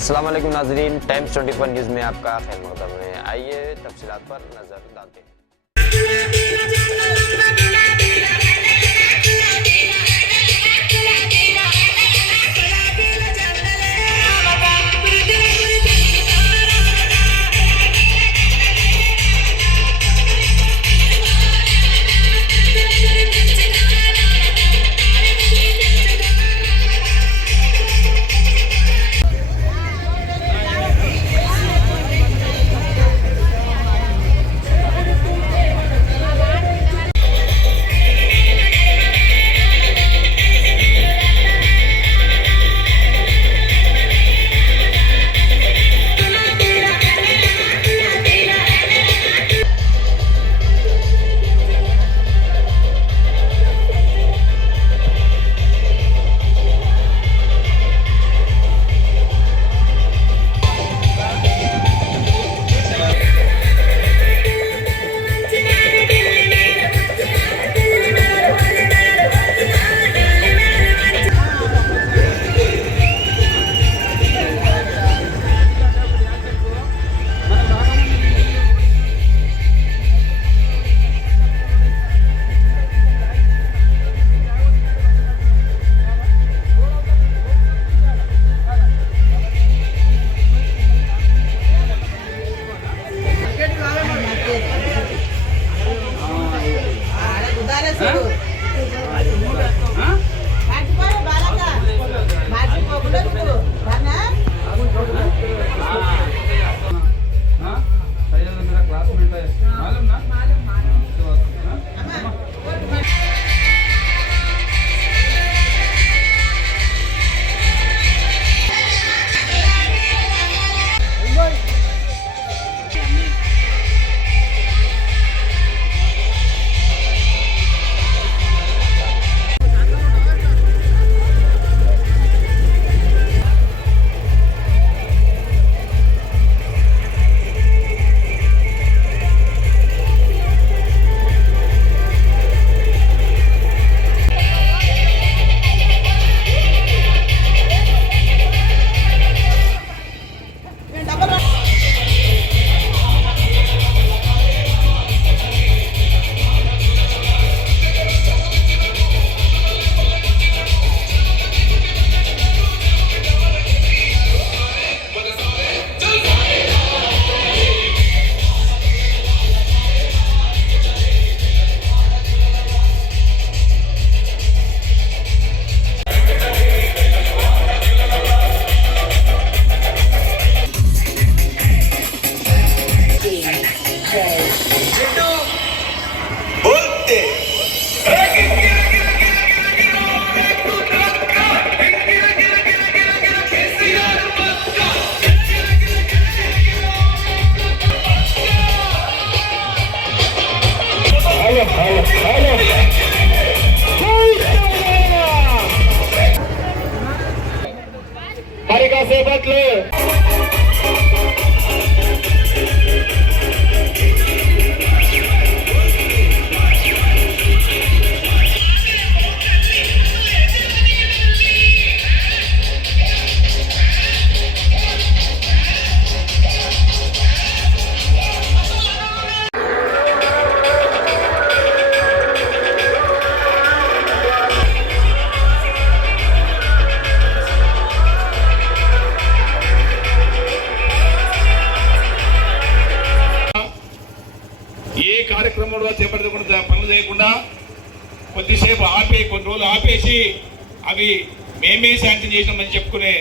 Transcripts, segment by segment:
अस्सलाम वालेकुम नाज़रीन, टाइम्स 24 न्यूज़ में आपका खैर मक़दम है। आइए तफसीलात पर नज़र डालते हैं। మరి కాసేపట్లో కార్యక్రమంలో చేపట్టకుండా పనులు చేయకుండా కొద్దిసేపు కొన్ని రోజులు ఆపేసి అవి మేమే శాంక్షన్ చేసినామని చెప్పుకునే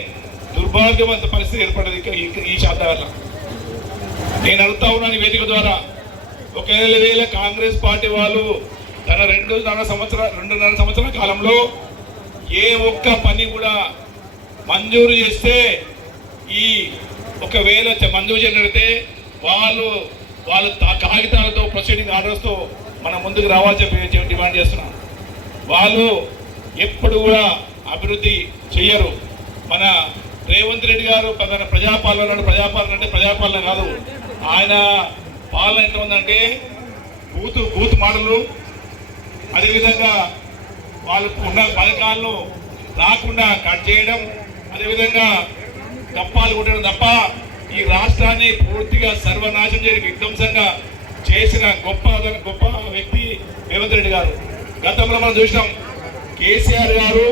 దుర్భాగ్యవంత పరిస్థితి ఏర్పడదు ఈ శాతం వల్ల. నేను అడుగుతా ఉన్నాను వేదిక ద్వారా, ఒకవేళ కాంగ్రెస్ పార్టీ వాళ్ళు తన 2.5 సంవత్సరాల కాలంలో ఏ ఒక్క పని కూడా మంజూరు చేస్తే, ఈ ఒకవేళ మంజూరు చేయగలిగితే వాళ్ళ కాగితాలతో ప్రొసీడింగ్ ఆర్డర్స్తో మన ముందుకు రావాలని చెప్పి డిమాండ్ చేస్తున్నాం. వాళ్ళు ఎప్పుడు కూడా అభివృద్ధి చెయ్యరు. మన రేవంత్ రెడ్డి గారు ప్రజాపాలన అంటే ప్రజాపాలన కాదు, ఆయన పాలన ఎంత ఉందంటే బూత్ మాటలు, అదేవిధంగా వాళ్ళకు ఉన్న పథకాలను రాకుండా కట్ చేయడం, అదేవిధంగా గప్పాలు కొట్టడం తప్ప ఈ రాష్ట్రాన్ని పూర్తిగా సర్వనాశనం చేసి విధ్వంసంగా చేసిన గొప్ప వ్యక్తి రేవంత్ రెడ్డి గారు. గతంలో మనం చూసినాం కేసీఆర్ గారు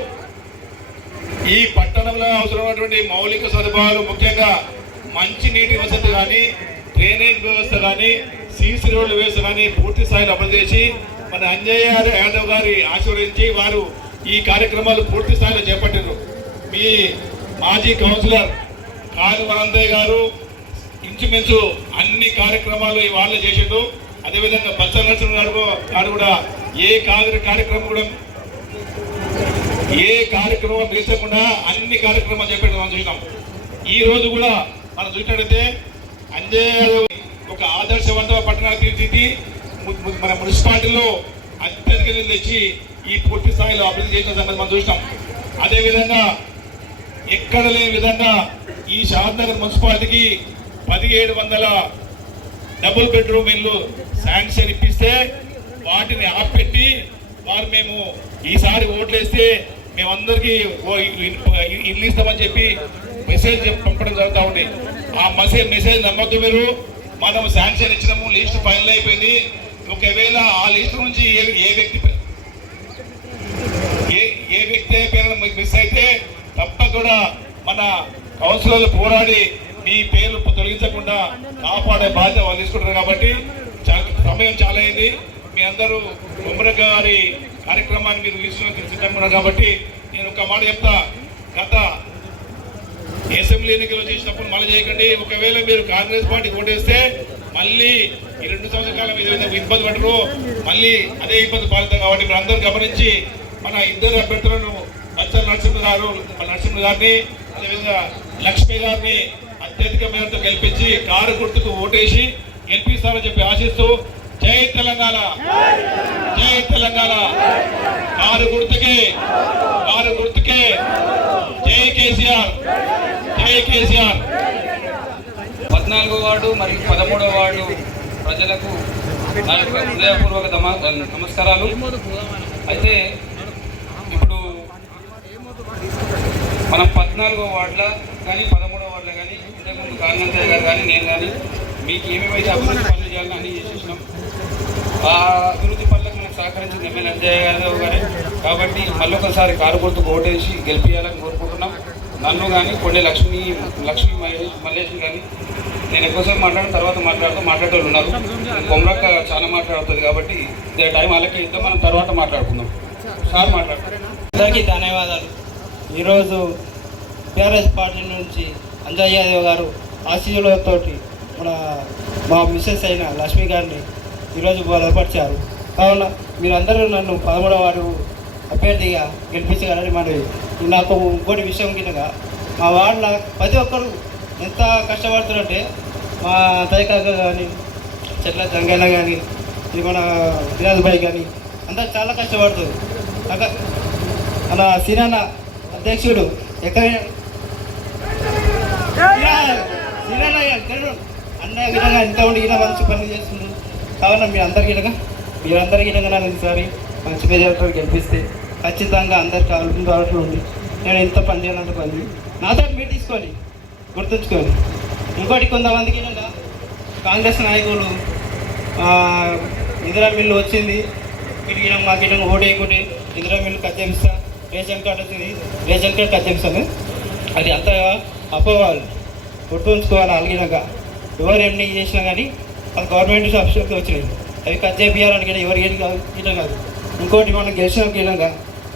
ఈ పట్టణంలో అవసరమైనటువంటి మౌలిక సదుపాయాలు, ముఖ్యంగా మంచినీటి వసతి కానీ, డ్రైనేజ్ వ్యవస్థ కానీ, సీసీ రోడ్ల వ్యవస్థ కానీ పూర్తి స్థాయిలో అమలు చేసి మన అంజయ్య యాదవ్ గారి ఆశీర్వదించి వారు ఈ కార్యక్రమాలు పూర్తి స్థాయిలో చేపట్టారు. మీ మాజీ కౌన్సిలర్ కాని వనందయ్య గారు ఇంచుమించు అన్ని కార్యక్రమాలు వాళ్ళే చేసిండు. అదేవిధంగా బచ్చల నరసింహ గారు కూడా ఏ కార్యక్రమం మిగల్చకుండా అన్ని కార్యక్రమాలు చెప్పడం మనం చూసినాం. ఈ రోజు కూడా మనం చూసినట్టయితే అంజయ్య ఒక ఆదర్శవంతమైన పట్టణాలు తీర్చిది మన మున్సిపాలిటీలో అత్యధిక నిధులు తెచ్చి ఈ పూర్తి స్థాయిలో అభివృద్ధి చేసిన సంగతి మనం చూసినాం. అదేవిధంగా ఎక్కడ లేని విధంగా ఈ షాద్నగర్ మున్సిపాలిటీకి 1700 డబుల్ బెడ్రూమ్ ఇల్లు శాంక్షన్ ఇప్పిస్తే వాటిని ఆపెట్టి వారు మేము ఈసారి ఓట్లేస్తే మేమందరికీ ఇల్లు ఇస్తామని చెప్పి మెసేజ్ పంపడం జరుగుతూ ఉంది. ఆ మెసేజ్ నమ్మద్దు మీరు. మనం శాంక్షన్ ఇచ్చినాము, లిస్ట్ ఫైనల్ అయిపోయింది. ఒకవేళ ఆ లిస్ట్ నుంచి ఏ వ్యక్తి పేరు మిస్ అయితే తప్పకుండా మన కౌన్సిలర్లు పోరాడి మీ పేర్లు తొలగించకుండా కాపాడే బాధ్యత వాళ్ళు తీసుకుంటారు. కాబట్టి సమయం చాలా అయింది. మీ అందరూ కుమ్ర గారి కార్యక్రమాన్ని మీరు తీసుకున్నారు కాబట్టి నేను ఒక మాట చెప్తా. గత అసెంబ్లీ ఎన్నికలు చేసినప్పుడు మళ్ళీ చేయకండి. ఒకవేళ మీరు కాంగ్రెస్ పార్టీ ఓటేస్తే మళ్ళీ ఈ 2 సంవత్సరాల కాలం ఇబ్బంది పడరు, మళ్ళీ అదే ఇబ్బంది పాలుతాం. కాబట్టి మీరు అందరూ గమనించి మన ఇద్దరు అభ్యర్థులను బచ్చల నరసింహ గారిని అదేవిధంగా లక్ష్మి గారిని అత్యధిక మేరతో గెలిపించి కారు గుర్తుకు ఓటేసి గెలిపిస్తారని చెప్పి ఆశిస్తూ జై తెలంగాణ, జై తెలంగాణ. కారు గుర్తుకే జై కేసీఆర్, జై కేసీఆర్. 14వ వార్డు మరియు 13వ వార్డు ప్రజలకు నా యొక్క హృదయపూర్వక నమస్కారాలు. అయితే ఇప్పుడు మనం 14వ వార్డులో కానీ 13వ వార్డులో కానీ ఇంతకుముందు కాంగ్రెస్ గారు కానీ నేను కానీ మీకు ఏమేమైతే అభివృద్ధి పనులు చేయాలని అన్నీ చేసేసినాం. ఆ అభివృద్ధి పనులకు మనకు సహకరించిన ఎమ్మెల్యే అంజయ్య యాదవ్ గారే. కాబట్టి మళ్ళొకసారి కారు గుర్తుకు ఓటేసి గెలిపించాలని కోరుకుంటున్నాం. నన్ను కానీ కొన్ని లక్ష్మీ మల్లేష్ కానీ నేను ఎక్కువసేపు తర్వాత మాట్లాడేవాళ్ళు ఉన్నారు. కొమరక్క చాలా మాట్లాడుతుంది కాబట్టి టైం అలాగే ఇద్దాం, మనం తర్వాత మాట్లాడుకుందాం. సార్ మాట్లాడతారు. అందరికీ ధన్యవాదాలు. ఈరోజు టీఆర్ఎస్ పార్టీ నుంచి అంజయ్య యాదవ్ గారు ఆశీస్సులతోటి మా మిస్సెస్ అయిన లక్ష్మి గారిని ఈరోజు బలపరిచారు. కావున మీరందరూ నన్ను 13వ వార్డు అభ్యర్థిగా గెలిపించగలని మనవి. నాకు ఇంకోటి విషయం కింద మా వార్డులో ప్రతి ఒక్కరు ఎంత కష్టపడుతున్నారంటే మా తైకాక కానీ, చెట్ల జంగన్న కానీ, ఇది మన విరాజ్ భాయ్ కానీ అందరు చాలా కష్టపడుతుంది. మన సినాన్న అధ్యక్షుడు ఎక్కడైనా అన్న విధంగా ఎంత ఉండి మంచి పని చేస్తున్నారు. కావున మీరందరికీ నన్ను ఈసారి మంచి మెజారిటీ గెలిపిస్తే ఖచ్చితంగా అందరికి అందుబాటులో ఉంది. నేను ఎంత పని చేయాలంత పని నాతో మీరు తీసుకొని గుర్తుంచుకొని. ఇంకోటి కొంతమందికి కాంగ్రెస్ నాయకులు ఇందిరా మిల్లు వచ్చింది, మీరు మాకు ఓటేయకుంటే ఇందిరా మిల్లు కత్తెపిస్తా, రేషన్ కార్డు వచ్చింది, రేషన్ కార్డు కత్తెపిస్తాను. అది అంత అపోవాలి, గుర్తుంచుకోవాలి. అలిగినాక ఎవరు ఎన్ని చేసినా కానీ అది గవర్నమెంట్ ఆఫీసర్కి వచ్చినాయి. అవి కట్ చేయాలని ఎవరు ఏది కాదు. ఇంకోటి మనం గెలిచిన కీలంగా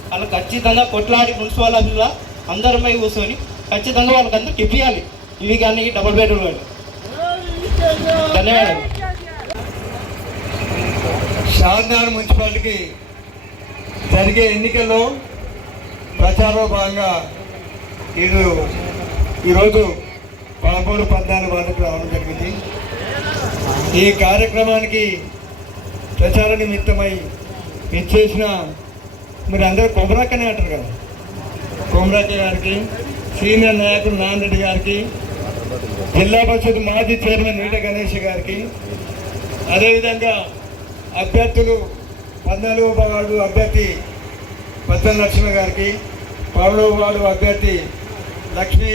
వాళ్ళు ఖచ్చితంగా కొట్లాడి మున్సిపల్ ఆఫీసులో అందరమై కూర్చొని ఖచ్చితంగా వాళ్ళకి అందరికి ఇప్పించాలి. ఇవి కానీ డబుల్ బెడ్రూమ్ కానీ. ధన్యవాదాలు. షాద్నగర్ మున్సిపాలిటీకి జరిగే ఎన్నికల్లో ప్రచారంలో భాగంగా ఈరోజు 13, 14 వార్డుకు రావడం జరిగింది. ఈ కార్యక్రమానికి ప్రచార నిమిత్తమై ఇచ్చేసిన మీరు అందరూ కొమరక్కనే అంటారు కదా, కొమరక్క గారికి, సీనియర్ నాయకుడు నాన్నరెడ్డి గారికి, జిల్లా పరిషత్ మాజీ చైర్మన్ నీట గణేష్ గారికి, అదేవిధంగా అభ్యర్థులు 14వ వార్డు అభ్యర్థి బచ్చల నరసింహ గారికి, 13వ వార్డు అభ్యర్థి లక్ష్మీ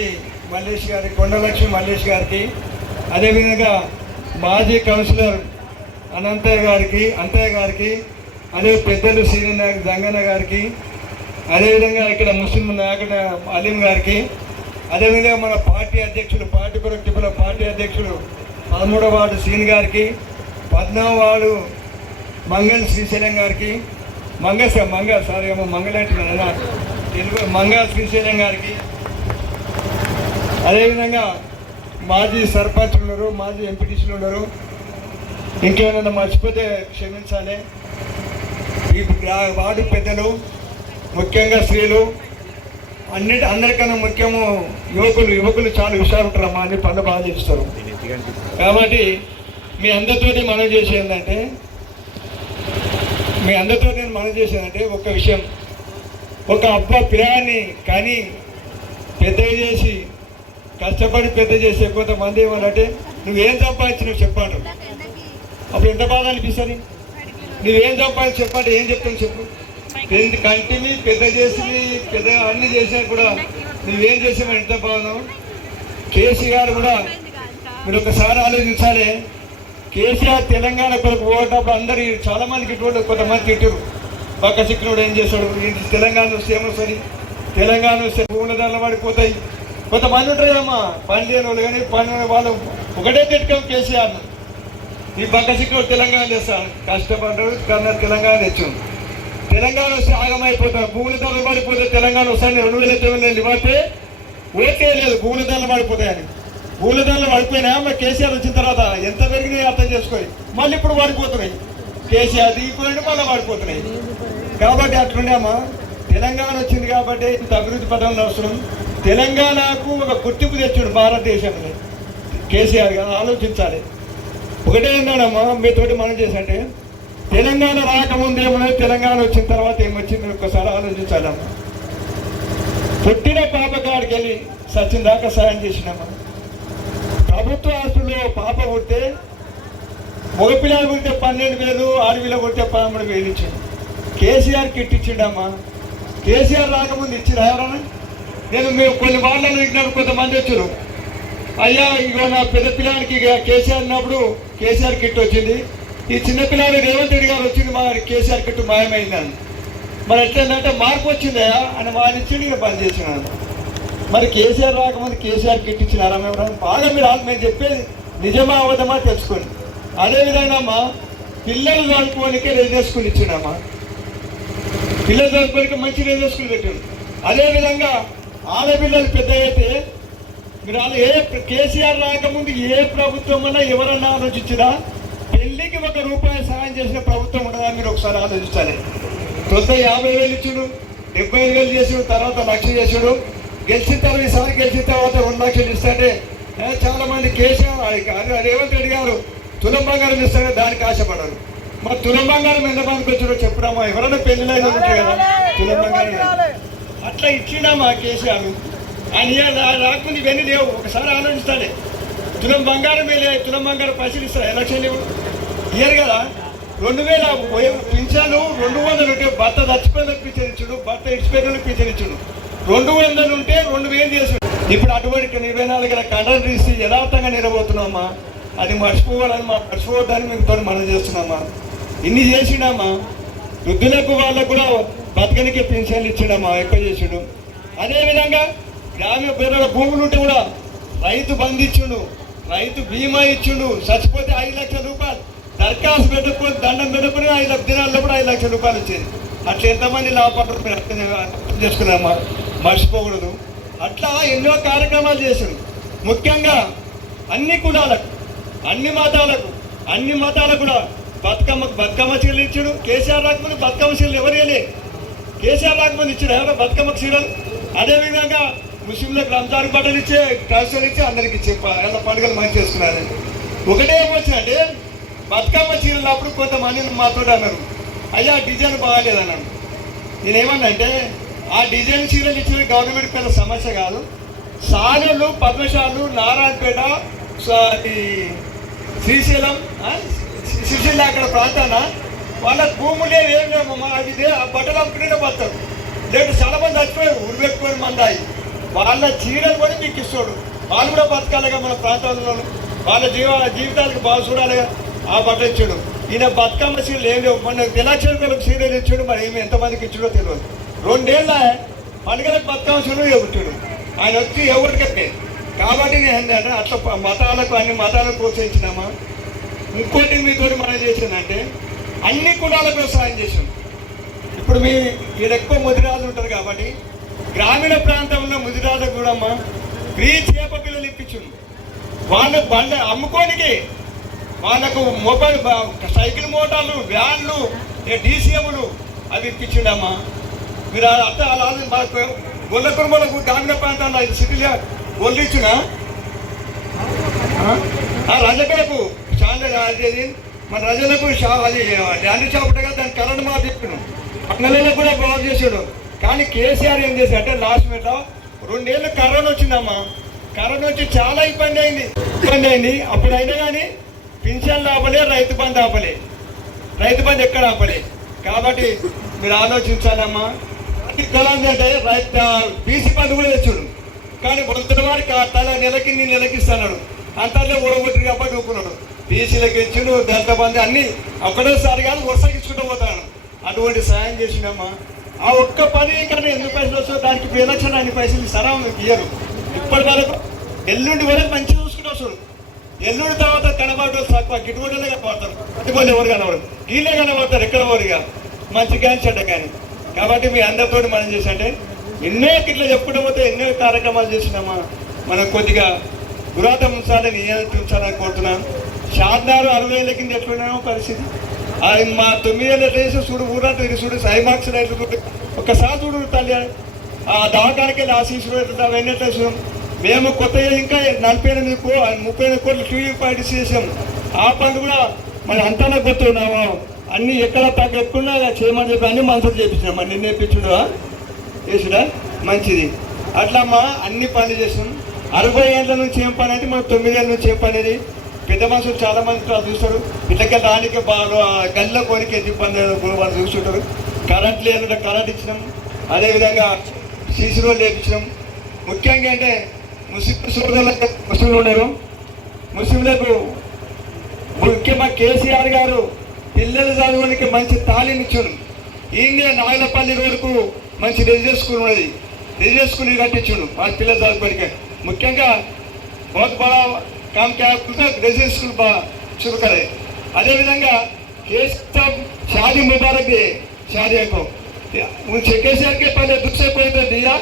మల్లేష్ గారి కొండలక్ష్మి మల్లేష్ గారికి, అదేవిధంగా మాజీ కౌన్సిలర్ అంతయ్య గారికి, అదే పెద్దలు సీనియర్ నాయకుడు జంగన్న గారికి, అదేవిధంగా ఇక్కడ ముస్లిం నాయకుడు అలీం గారికి, అదేవిధంగా మన పార్టీ అధ్యక్షులు పార్టీ అధ్యక్షులు 13వ వార్డు సీన్ గారికి, 14వ వార్డు మంగళ శ్రీశైలం గారికి, మంగళ శ్రీశైలం గారికి, అదేవిధంగా మాజీ సర్పంచ్లు ఉన్నారు, మాజీ ఎంపీటీసీలు ఉన్నారు. ఇంకేమైనా మర్చిపోతే క్షమించాలి. ఈ వార్డు పెద్దలు, ముఖ్యంగా స్త్రీలు, అందరికన్నా ముఖ్యము యువకులు చాలా హుషారు ఉంటారమ్మా, అన్ని పనులు బాగా చేస్తారు. కాబట్టి మీ అందరితోటి మనం చేసేది ఏంటంటే ఒక విషయం, ఒక అబ్బా పిల్లాన్ని కానీ పెద్ద చేసి కష్టపడి పెద్ద చేసి కొంతమంది ఏమన్నారంటే నువ్వేం సంపాదించినావు చెప్పాడు. అప్పుడు ఎంత బాధ అనిపిస్తుంది? నువ్వేం సంపాదించి చెప్పండి, ఏం చెప్తాను చెప్పు. కంటిని పెద్ద చేసి పెద్ద అన్ని చేసినా కూడా నువ్వేం చేసామని ఎంత బాధ. కేసీఆర్ కూడా మీరు ఒకసారి ఆలోచించాలి. కేసీఆర్ తెలంగాణ కొరకు పోయేటప్పుడు అందరు చాలామందికి ఇటువంటి కొంతమంది తిట్టారు. పక్క చిక్కుడు ఏం చేశాడు, తెలంగాణ వస్తే ఏమొస్తుంది, తెలంగాణ వస్తే భూముల ధరలు పడిపోతాయి. కొంతమంది ఉంటారు కదమ్మా పని చేయని వాళ్ళు, కానీ పని వాళ్ళు ఒకటే తిట్టుకోం కేసీఆర్. ఈ పక్క చిక్కుడు తెలంగాణ చేస్తాను, కష్టపడ్డాడు కన్నా తెలంగాణ తెచ్చాం. తెలంగాణ వస్తే ఆగమైపోతారు, భూముల ధరలు పడిపోతే తెలంగాణ వస్తాయని 2009 ఇవ్వతే ఓకే లేదు, భూముల ధరలు పడిపోతాయని. భూముల ధరలు పడిపోయినా మరి కేసీఆర్ వచ్చిన తర్వాత ఎంత పెరిగినాయి అర్థం చేసుకొని మళ్ళీ ఇప్పుడు పడిపోతున్నాయి. కేసీఆర్ దిగిపోయినా మళ్ళీ పడిపోతున్నాయి. కాబట్టి అట్లుండేమ్మా, తెలంగాణ వచ్చింది కాబట్టి ఇంత అభివృద్ధి పథకంలో అవసరం. తెలంగాణకు ఒక గుర్తింపు తెచ్చాడు భారతదేశంలో కేసీఆర్ గారు. ఆలోచించాలి. ఒకటే ఏంటమ్మా మీతోటి మనం చేసంటే, తెలంగాణ రాకముందు ఏమన్నా, తెలంగాణ వచ్చిన తర్వాత ఏమొచ్చింది ఒక్కసారి ఆలోచించాలమ్మా. పుట్టిన పాప కాడికి వెళ్ళి సచిన్ దాకా సాయం చేసినామా. ప్రభుత్వ ఆస్తుల్లో పాప పుడితే మగపిల్లలు పుడితే 12,000, ఆడపిల్ల పుడితే 13,000 ఇచ్చిండు. కేసీఆర్ కిట్ ఇచ్చిండమ్మా. కేసీఆర్ రాకముందు ఇచ్చిన ఎవరన్నా? మేము కొన్ని వాళ్ళని ఇచ్చినప్పుడు కొంతమంది వచ్చారు, అయ్యా ఇగో నా పెద్ద పిల్లానికి కేసీఆర్ ఉన్నప్పుడు కేసీఆర్ కిట్ వచ్చింది, ఈ చిన్న పిల్లలు రేవంత్ రెడ్డి గారు వచ్చింది, మా కేసీఆర్ కిట్ మాయమైందని. మరి ఎట్లయిందంటే మార్పు వచ్చిందయా అని వాడిని ఇచ్చిండు, ఇక బంద్ చేసినాను. మరి కేసీఆర్ రాకముందు కేసీఆర్ కిట్ ఇచ్చినారా? బాగా మీరు మేము చెప్పేది నిజమా అవదమా తెలుసుకోండి. అదేవిధంగా అమ్మా పిల్లలు చదువుకోనికే రైల్వే స్కూల్ ఇచ్చిండమ్మా. పిల్లలు చదువుకోనికి మంచి రైల్వే స్కూల్ పెట్టాడు. అదేవిధంగా ఆడపిల్లలు పెద్ద అయితే మీరు కేసీఆర్ రాకముందు ఏ ప్రభుత్వం అన్నా ఎవరన్నా ఆలోచించినా పెళ్లికి ₹1 సహాయం చేసిన ప్రభుత్వం ఉండదా? మీరు ఒకసారి ఆలోచించాలి. తొలుత 50,000 ఇచ్చుడు, 75,000 చేసుడు, తర్వాత 1,00,000 చేసుడు. గెలిచిన తర్వాత ఈసారి గెలిచిన తర్వాత 2 లక్షలు ఇస్తాంటే చాలా మంది కేసీఆర్ రేవంత్ రెడ్డి గారు తులం బంగారం ఇస్తారో దానికి ఆశపడరు. మరి తులం బంగారం ఎంతమందికి వచ్చారో చెప్పురామా. ఎవరైనా పెళ్లిలో ఉంటాయి కదా తులం బంగారం, అట్లా ఇచ్చిండామా కేసీఆర్. ఆయన రాకముందు ఇవన్నీ లేవు. ఒకసారి ఆలోచిస్తాడే. తులం బంగారం తులం బంగారం పైసలు ఇస్తారు, ఎలక్షన్లు ఇయ్యరు కదా. 2000 పింఛను 200 ఉంటే భర్త చచ్చిపోయినకు పింఛన్ ఇచ్చుడు, భర్త ఇడిచిపోయినకు పింఛన్ ఇచ్చుడు. 200 ఉంటే 2,000 చేసుడు. ఇప్పుడు అటువంటి 24 కండలు తీసి యథార్థంగా నిలబోతున్నామా. అది మర్చిపోవద్దని మేము మనం చేస్తున్నామా. ఇన్ని చేసిండమ్మా. వృద్ధులకు వాళ్ళకు కూడా బతకనికే పింఛన్లు ఇచ్చిండమ్మా, ఎక్కువ చేసిండు. అదేవిధంగా గ్రామీణ పేదల భూములు ఉంటే కూడా రైతు బంధు ఇచ్చిండు, రైతు బీమా ఇచ్చిండు. చచ్చిపోతే 5 లక్షల రూపాయలు దరఖాస్తు పెట్టుకొని దండం పెట్టుకుని 5 దినాల్లో కూడా 5 లక్షల రూపాయలు వచ్చేది. అట్లా ఎంతమంది లాభపడరు మీరు అర్థం చేసుకున్నామా, మర్చిపోకూడదు. అట్లా ఎన్నో కార్యక్రమాలు చేశారు. ముఖ్యంగా అన్ని కులాలకు, అన్ని మతాలకు కూడా బతుకమ్మ చీరలు ఇచ్చాడు. కేసీఆర్ రాకముందు బతుకమ్మ చీరలు ఎవరు వేయలేదు. కేసీఆర్ రాకముందు ఇచ్చాడు ఎవరో బతుకమ్మ చీరలు. అదేవిధంగా ముస్లింలకు రంజాన్ బట్టలు ఇచ్చే, డ్రెస్సులు ఇచ్చి అందరికి ఇచ్చే పండుగలు మంచి చేసుకున్నారు. ఒకటే ఏమొచ్చిందంటే బతుకమ్మ చీరలు అప్పుడు కొంతమంది మాతో అన్నారు, అయ్యా డిజైన్ బాగాలేదన్నాడు. నేనేమన్నా అంటే ఆ డిజైన్ చీరలు ఇచ్చిన గవర్నమెంట్ పెద్ద సమస్య కాదు. సాలూరు, పద్మశాలు, నారాయణపేట, శ్రీశైలం అక్కడ ప్రాంతాన వాళ్ళ భూములే ఏం లేమమ్మా. అది ఆ బట్టలు అమ్ముకుంటే బతారు. లేదు చాలా మంది చచ్చిపోయారు, ఉరిపెట్టుకొని మందాయి. వాళ్ళ చీరలు కూడా మీకు ఇస్తాడు. వాళ్ళు కూడా బతకాలిగా మన ప్రాంతాల్లో, వాళ్ళ జీవితాలకు బాగా చూడాలిగా. ఆ బట్ట ఇచ్చాడు. ఈయన బతుకమ్మ చీరలు ఏం లేవు. మొన్న విలక్షణకు చీరలు ఇచ్చాడు, మరి ఏమి ఎంతమందికి ఇచ్చాడో తెలియదు. 2 ఏళ్ళ పండుగలకు బతుకమ్మ చీరలు ఇవ్వట్టాడు ఆయన వచ్చి ఎవరికైతే. కాబట్టి నేను ఏంటంటే అట్లా మతాలకు అన్ని మతాలకు ప్రోత్సహించినామా. ఇంకోటి మీతో మనం చేసిందంటే అన్ని కులాలకు సహాయం చేసాం. ఇప్పుడు మీ ఈడ ఎక్కువ ముదిరాజులు ఉంటారు కాబట్టి గ్రామీణ ప్రాంతంలో ముదిరాజులకు కూడా ఫ్రీ చేప పిల్లలు ఇప్పించింది. వాళ్ళు బండ అమ్ముకోనికి వాళ్ళకు మొబైల్ సైకిల్ మోటార్లు, వ్యాన్లు, డీసీఎంలు అవి ఇప్పించిండమ్మా. మీరు అర్థం అలా మాకు గొల్ల కుటుంబాలకు గ్రామీణ ప్రాంతాల్లో 5 సిటీలో గొల్లు ఇచ్చిన రజకులకు చాలా అది మన రజలకు అది ల్యాండ్ షాప్ ఉంటుంది కదా, దాని కరెంట్ మాకు చెప్పినాం. పట్టణాలకు కూడా బాగు చేసాడు. కానీ కేసీఆర్ ఏం చేశాడు అంటే లాస్ట్ మినిట్లో 2 ఏళ్ళు కరోనా వచ్చిందమ్మా. కరోనా వచ్చి చాలా ఇబ్బంది అయింది. అప్పుడైనా కానీ పింఛన్లు ఆపలే, రైతు బంధు ఆపలే. రైతు బంధు ఎక్కడ ఆపలే. కాబట్టి మీరు ఆలోచించాలమ్మా. అంటే బీసీ బంధు కూడా తెచ్చాడు. కానీ వృద్ధుల వారికి తల నెలకిస్తాడు. అంతలో ఊడగొట్టి కాబట్టి ఊపుకున్నాడు. బీసీలకు ఇచ్చిండు, దళిత బంధు అన్ని ఒకటేసారి కానీ వరుసకి ఇచ్చుకుంటూ పోతాను. అటువంటి సాయం చేసినమ్మా. ఆ ఒక్క పని కన్నా ఎందుకు పైసలు వస్తుందో దానికి ఎలక్షన్ అన్ని పైసలు సరా ఇయ్యరు. ఇప్పటి వరకు ఎల్లుండి వరకు మంచిగా చూసుకుంటూ వస్తాడు. ఎల్లుండి తర్వాత కనబడటం తక్కువ. గిట్టుబడిలే కనబడతారు. గిట్టుబడి ఎవరు కనబడరు. వీళ్ళే కనబడతారు ఎక్కడ ఎవరుగా మంచి కానీ చెడ్డ కానీ. కాబట్టి మీ అందరితో మనం చేసంటే ఎన్నో ఇట్లా చెప్పుకుంటూ పోతే ఎన్నో కార్యక్రమాలు చేసినామా. మనం కొద్దిగా గురాత ఉంచాలని ఉంచాలని కోరుతున్నాను. షాద్నారు 60 ఏళ్ళ కింద ఎట్లున్నామో పరిస్థితి. అది మా 9 ఏళ్ళ రేసు చూడు, ఊరా తిరిగి చూడు, సైమాక్స్ రైట్లు చూడు, ఒక్కసారి చూడు తల్లి. ఆ దవాఖానకి వెళ్ళి ఆశీస్సులు అవన్నీ ఎట్లా చూసాం. మేము కొత్తగా ఇంకా 48 38 కోట్లు టీవీ పార్టీ చేసాం. ఆ పనులు కూడా మన అంతా గుర్తున్నాము. అన్ని ఎక్కడ ఎక్కున్నా చేయమని చెప్పి అన్ని మనసులు చేపించినాం. నిన్న నేర్పించుడు చేసిడా మంచిది. అట్లా అమ్మా అన్ని పనులు చేసాం. 60 ఏళ్ళ నుంచి ఏం పని అయితే మనకు 9 ఏళ్ళ నుంచి ఏం పని అనేది పెద్ద మనుషులు చాలా మంది చూస్తారు. ఇట్లకే దానికి గల్ల కోరిక ఇబ్బంది వాళ్ళు చూస్తుంటారు. కరెంట్ లేదంటే కరెంట్ ఇచ్చినాం. అదేవిధంగా సీసీ రోడ్లు వేయించినాం. ముఖ్యంగా అంటే ముస్లింలు ఉన్నారు. ముస్లింలకు ముఖ్యంగా కేసీఆర్ గారు పిల్లలు చదవడానికి మంచి తాళీని ఇచ్చారు. ఈయనే నాగలపల్లి రోడ్డుకు మంచి రెసిడెన్స్ స్కూల్ ఉన్నది. రెసిడెన్స్ స్కూల్ కట్టించాడు వాళ్ళ పిల్లలు చదువుకోవడానికి. ముఖ్యంగా बहुत बड़ा काम क्या रेजिडेंस स्कूल शुरू करे. अदेविधंगा केस साहब शादी मुबारक दिए शादी को. केसीआर के पहले दूसरे कोई तो दिया,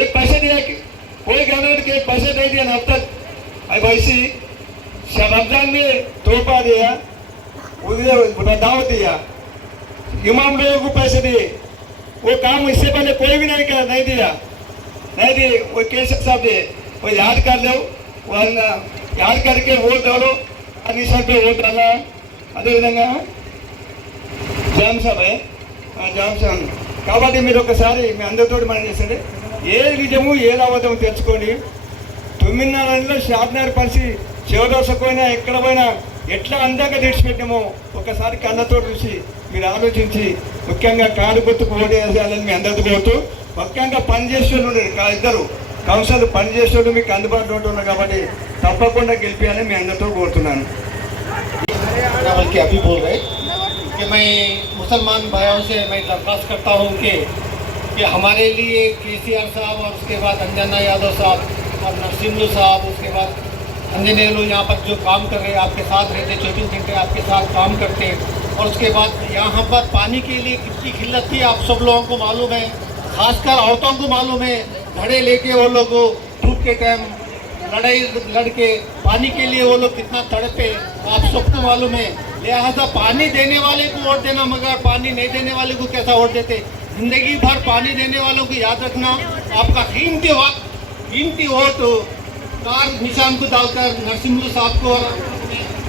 एक पैसे दिया, कोई गवर्नमेंट के पैसे नहीं दिया अब तक. वैसी रमजान में तोहफा दिया, दावत दिया, इमाम लोगों को पैसे दिए. वो काम इससे पहले कोई भी नहीं दिया. वो केसीआर साहब दिए. वो याद कर लो, याद करके वोट डालो. निशान पे वोट डाला. అదేవిధంగా జామ్ సాబ్ జామ్ సాబ్. కాబట్టి మీరు ఒకసారి మీ అందరితో మనం చేసండి. ఏది నిజము ఏది అబద్ధం తెలుసుకోండి. 9.5 నెలల్లో షాద్నగర్ పరిస్థితి శివదోసపోయినా ఎక్కడ పోయినా ఎట్లా అందంగా తెడిచిపెట్టామో ఒకసారి కళ్ళతో చూసి మీరు ఆలోచించి ముఖ్యంగా కారు గుర్తుకు ఓటు వేయాలని మీ అందరితో కోరుతూ ముఖ్యంగా పనిచేసేవాళ్ళు ఇద్దరు కౌన్సిల్ పనిచేసేవాళ్ళు మీకు అందుబాటులో ఉంటున్నారు కాబట్టి తప్పకుండా గెలిపించాలని మీ అందరితో కోరుతున్నాను. बल्कि अभी बोल रहे कि मैं मुसलमान भाइयों से मैं दरख्वास्त करता हूँ कि हमारे लिए केसीआर साहब और उसके बाद अंजना यादव साहब और नरसिम्हू साहब, उसके बाद अंजनेय लोग यहाँ पर जो काम कर रहे हैं, आपके साथ रहते, 24 घंटे आपके साथ काम करते हैं. और उसके बाद यहाँ पर पानी के लिए कितनी किल्लत थी आप सब लोगों को मालूम है. खासकर औरतों को मालूम है. घड़े लेके वो लोग धूप के टाइम लड़ाई लड़के पानी के लिए वो लोग कितना तड़पे आप सबको मालूम है. लिहाजा पानी देने वाले को वोट देना, मगर पानी नहीं देने वाले को कैसा वोट देते. जिंदगी भर पानी देने वालों को याद रखना. आपका कीमती वोट कार निशान को डालकर नरसिम्हू साहब को और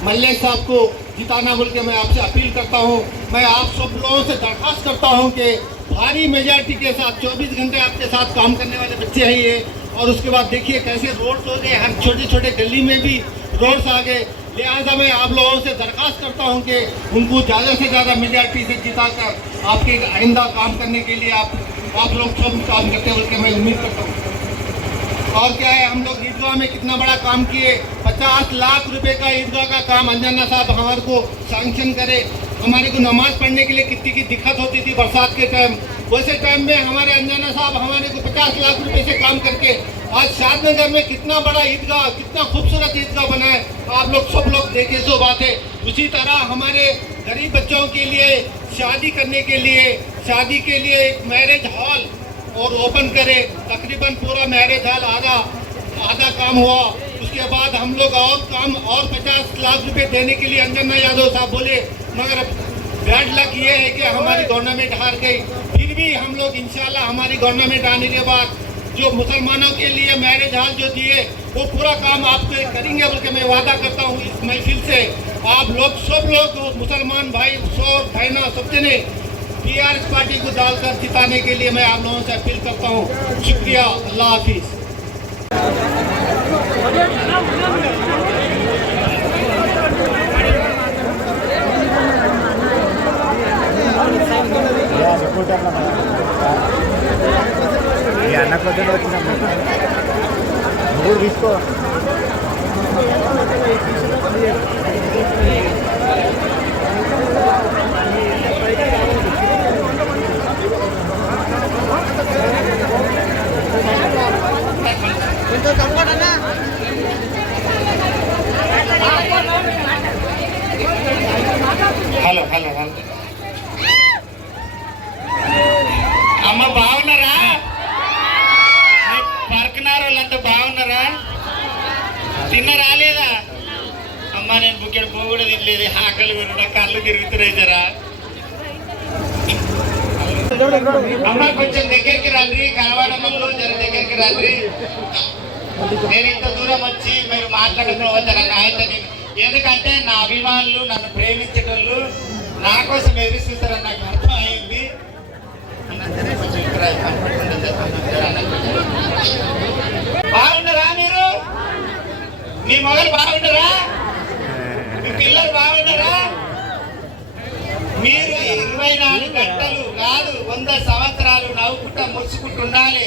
मल्लेश साहब को जिताना बोल के मैं आपसे अपील करता हूँ. मैं आप सब लोगों से दरख्वास्त करता हूँ कि भारी मेजॉरिटी के साथ 24 घंटे आपके साथ काम करने वाले बच्चे हैं ये. और उसके बाद देखिए कैसे रोड्स हो गए, हर छोटे छोटे गली में भी रोड्स आ गए. लिहाजा मैं आप लोगों से दरख्वास्त करता हूं कि उनको ज़्यादा से ज़्यादा मेजॉरिटी से जिताकर आपके आइंदा काम करने के लिए आप लोग सब काम करते हैं बोल के मैं उम्मीद करता हूँ. और क्या है, हम लोग ईदगाह में कितना बड़ा काम किए, 50 लाख रुपए का ईदगाह का काम अंजना साहब हमारे को सैंक्शन करे। हमारे को नमाज पढ़ने के लिए कितनी की दिक्कत होती थी बरसात के टाइम, वैसे टाइम में हमारे अंजना साहब हमारे को 50 लाख रुपए से काम करके आज शादनगर में कितना बड़ा ईदगाह, कितना खूबसूरत ईदगाह बना है। आप लोग सब लोग देखे सो बात है। उसी तरह हमारे गरीब बच्चों के लिए शादी करने के लिए एक मैरिज हॉल और ओपन करे। तकरीबन पूरा मैरिज हॉल आधा काम हुआ। उसके बाद हम लोग और काम और 50 लाख रुपए देने के लिए अंजना यादव साहब बोले, मगर बैड लक ये है कि हमारी गवर्नमेंट हार गई। फिर भी हम लोग इंशाल्लाह हमारी गवर्नमेंट आने के बाद जो मुसलमानों के लिए मैरिज हॉल जो दिए वो पूरा काम आप करेंगे बोल के मैं वादा करता हूँ इस महफिल से। आप लोग सब लोग मुसलमान भाई सौर बहना सबसे ने टीआरएस पार्टी को डालकर जिताने के लिए मैं आप लोगों से अपील करता हूँ। शुक्रिया, अल्लाह हाफिज। అన్న కొద్దిగా వచ్చిన ముగ్గురు తీసుకో హలో హలో హలో అమ్మ బాగున్నారా? పర్కనారు వాళ్ళంతా బాగున్నారా? తిన్నరా లేదా? అమ్మ నేను బుక్కెడు పువ్వు కూడా తినలేదు, ఆకలి కూడా కళ్ళు తిరుగుతున్నాయి జరా. అమ్మ కొంచెం దగ్గరికి రండి, కనబడమంలో జర దగ్గరికి రండి. నేను ఇంత దూరం వచ్చి మీరు మాట్లాడుతున్న ఆయన ఎందుకంటే నా అభిమానులు నన్ను ప్రేమించేటోళ్ళు నా కోసం ఎదురు చూస్తారని నాకు అర్థం అయింది. బాగుండరా మీరు? మీ మొగలు బాగుండరా? మీ పిల్లలు బాగుండరా? మీరు 24 గంటలు కాదు 100 సంవత్సరాలు నవ్వుకుంటా మురుచుకుంటూ ఉండాలి.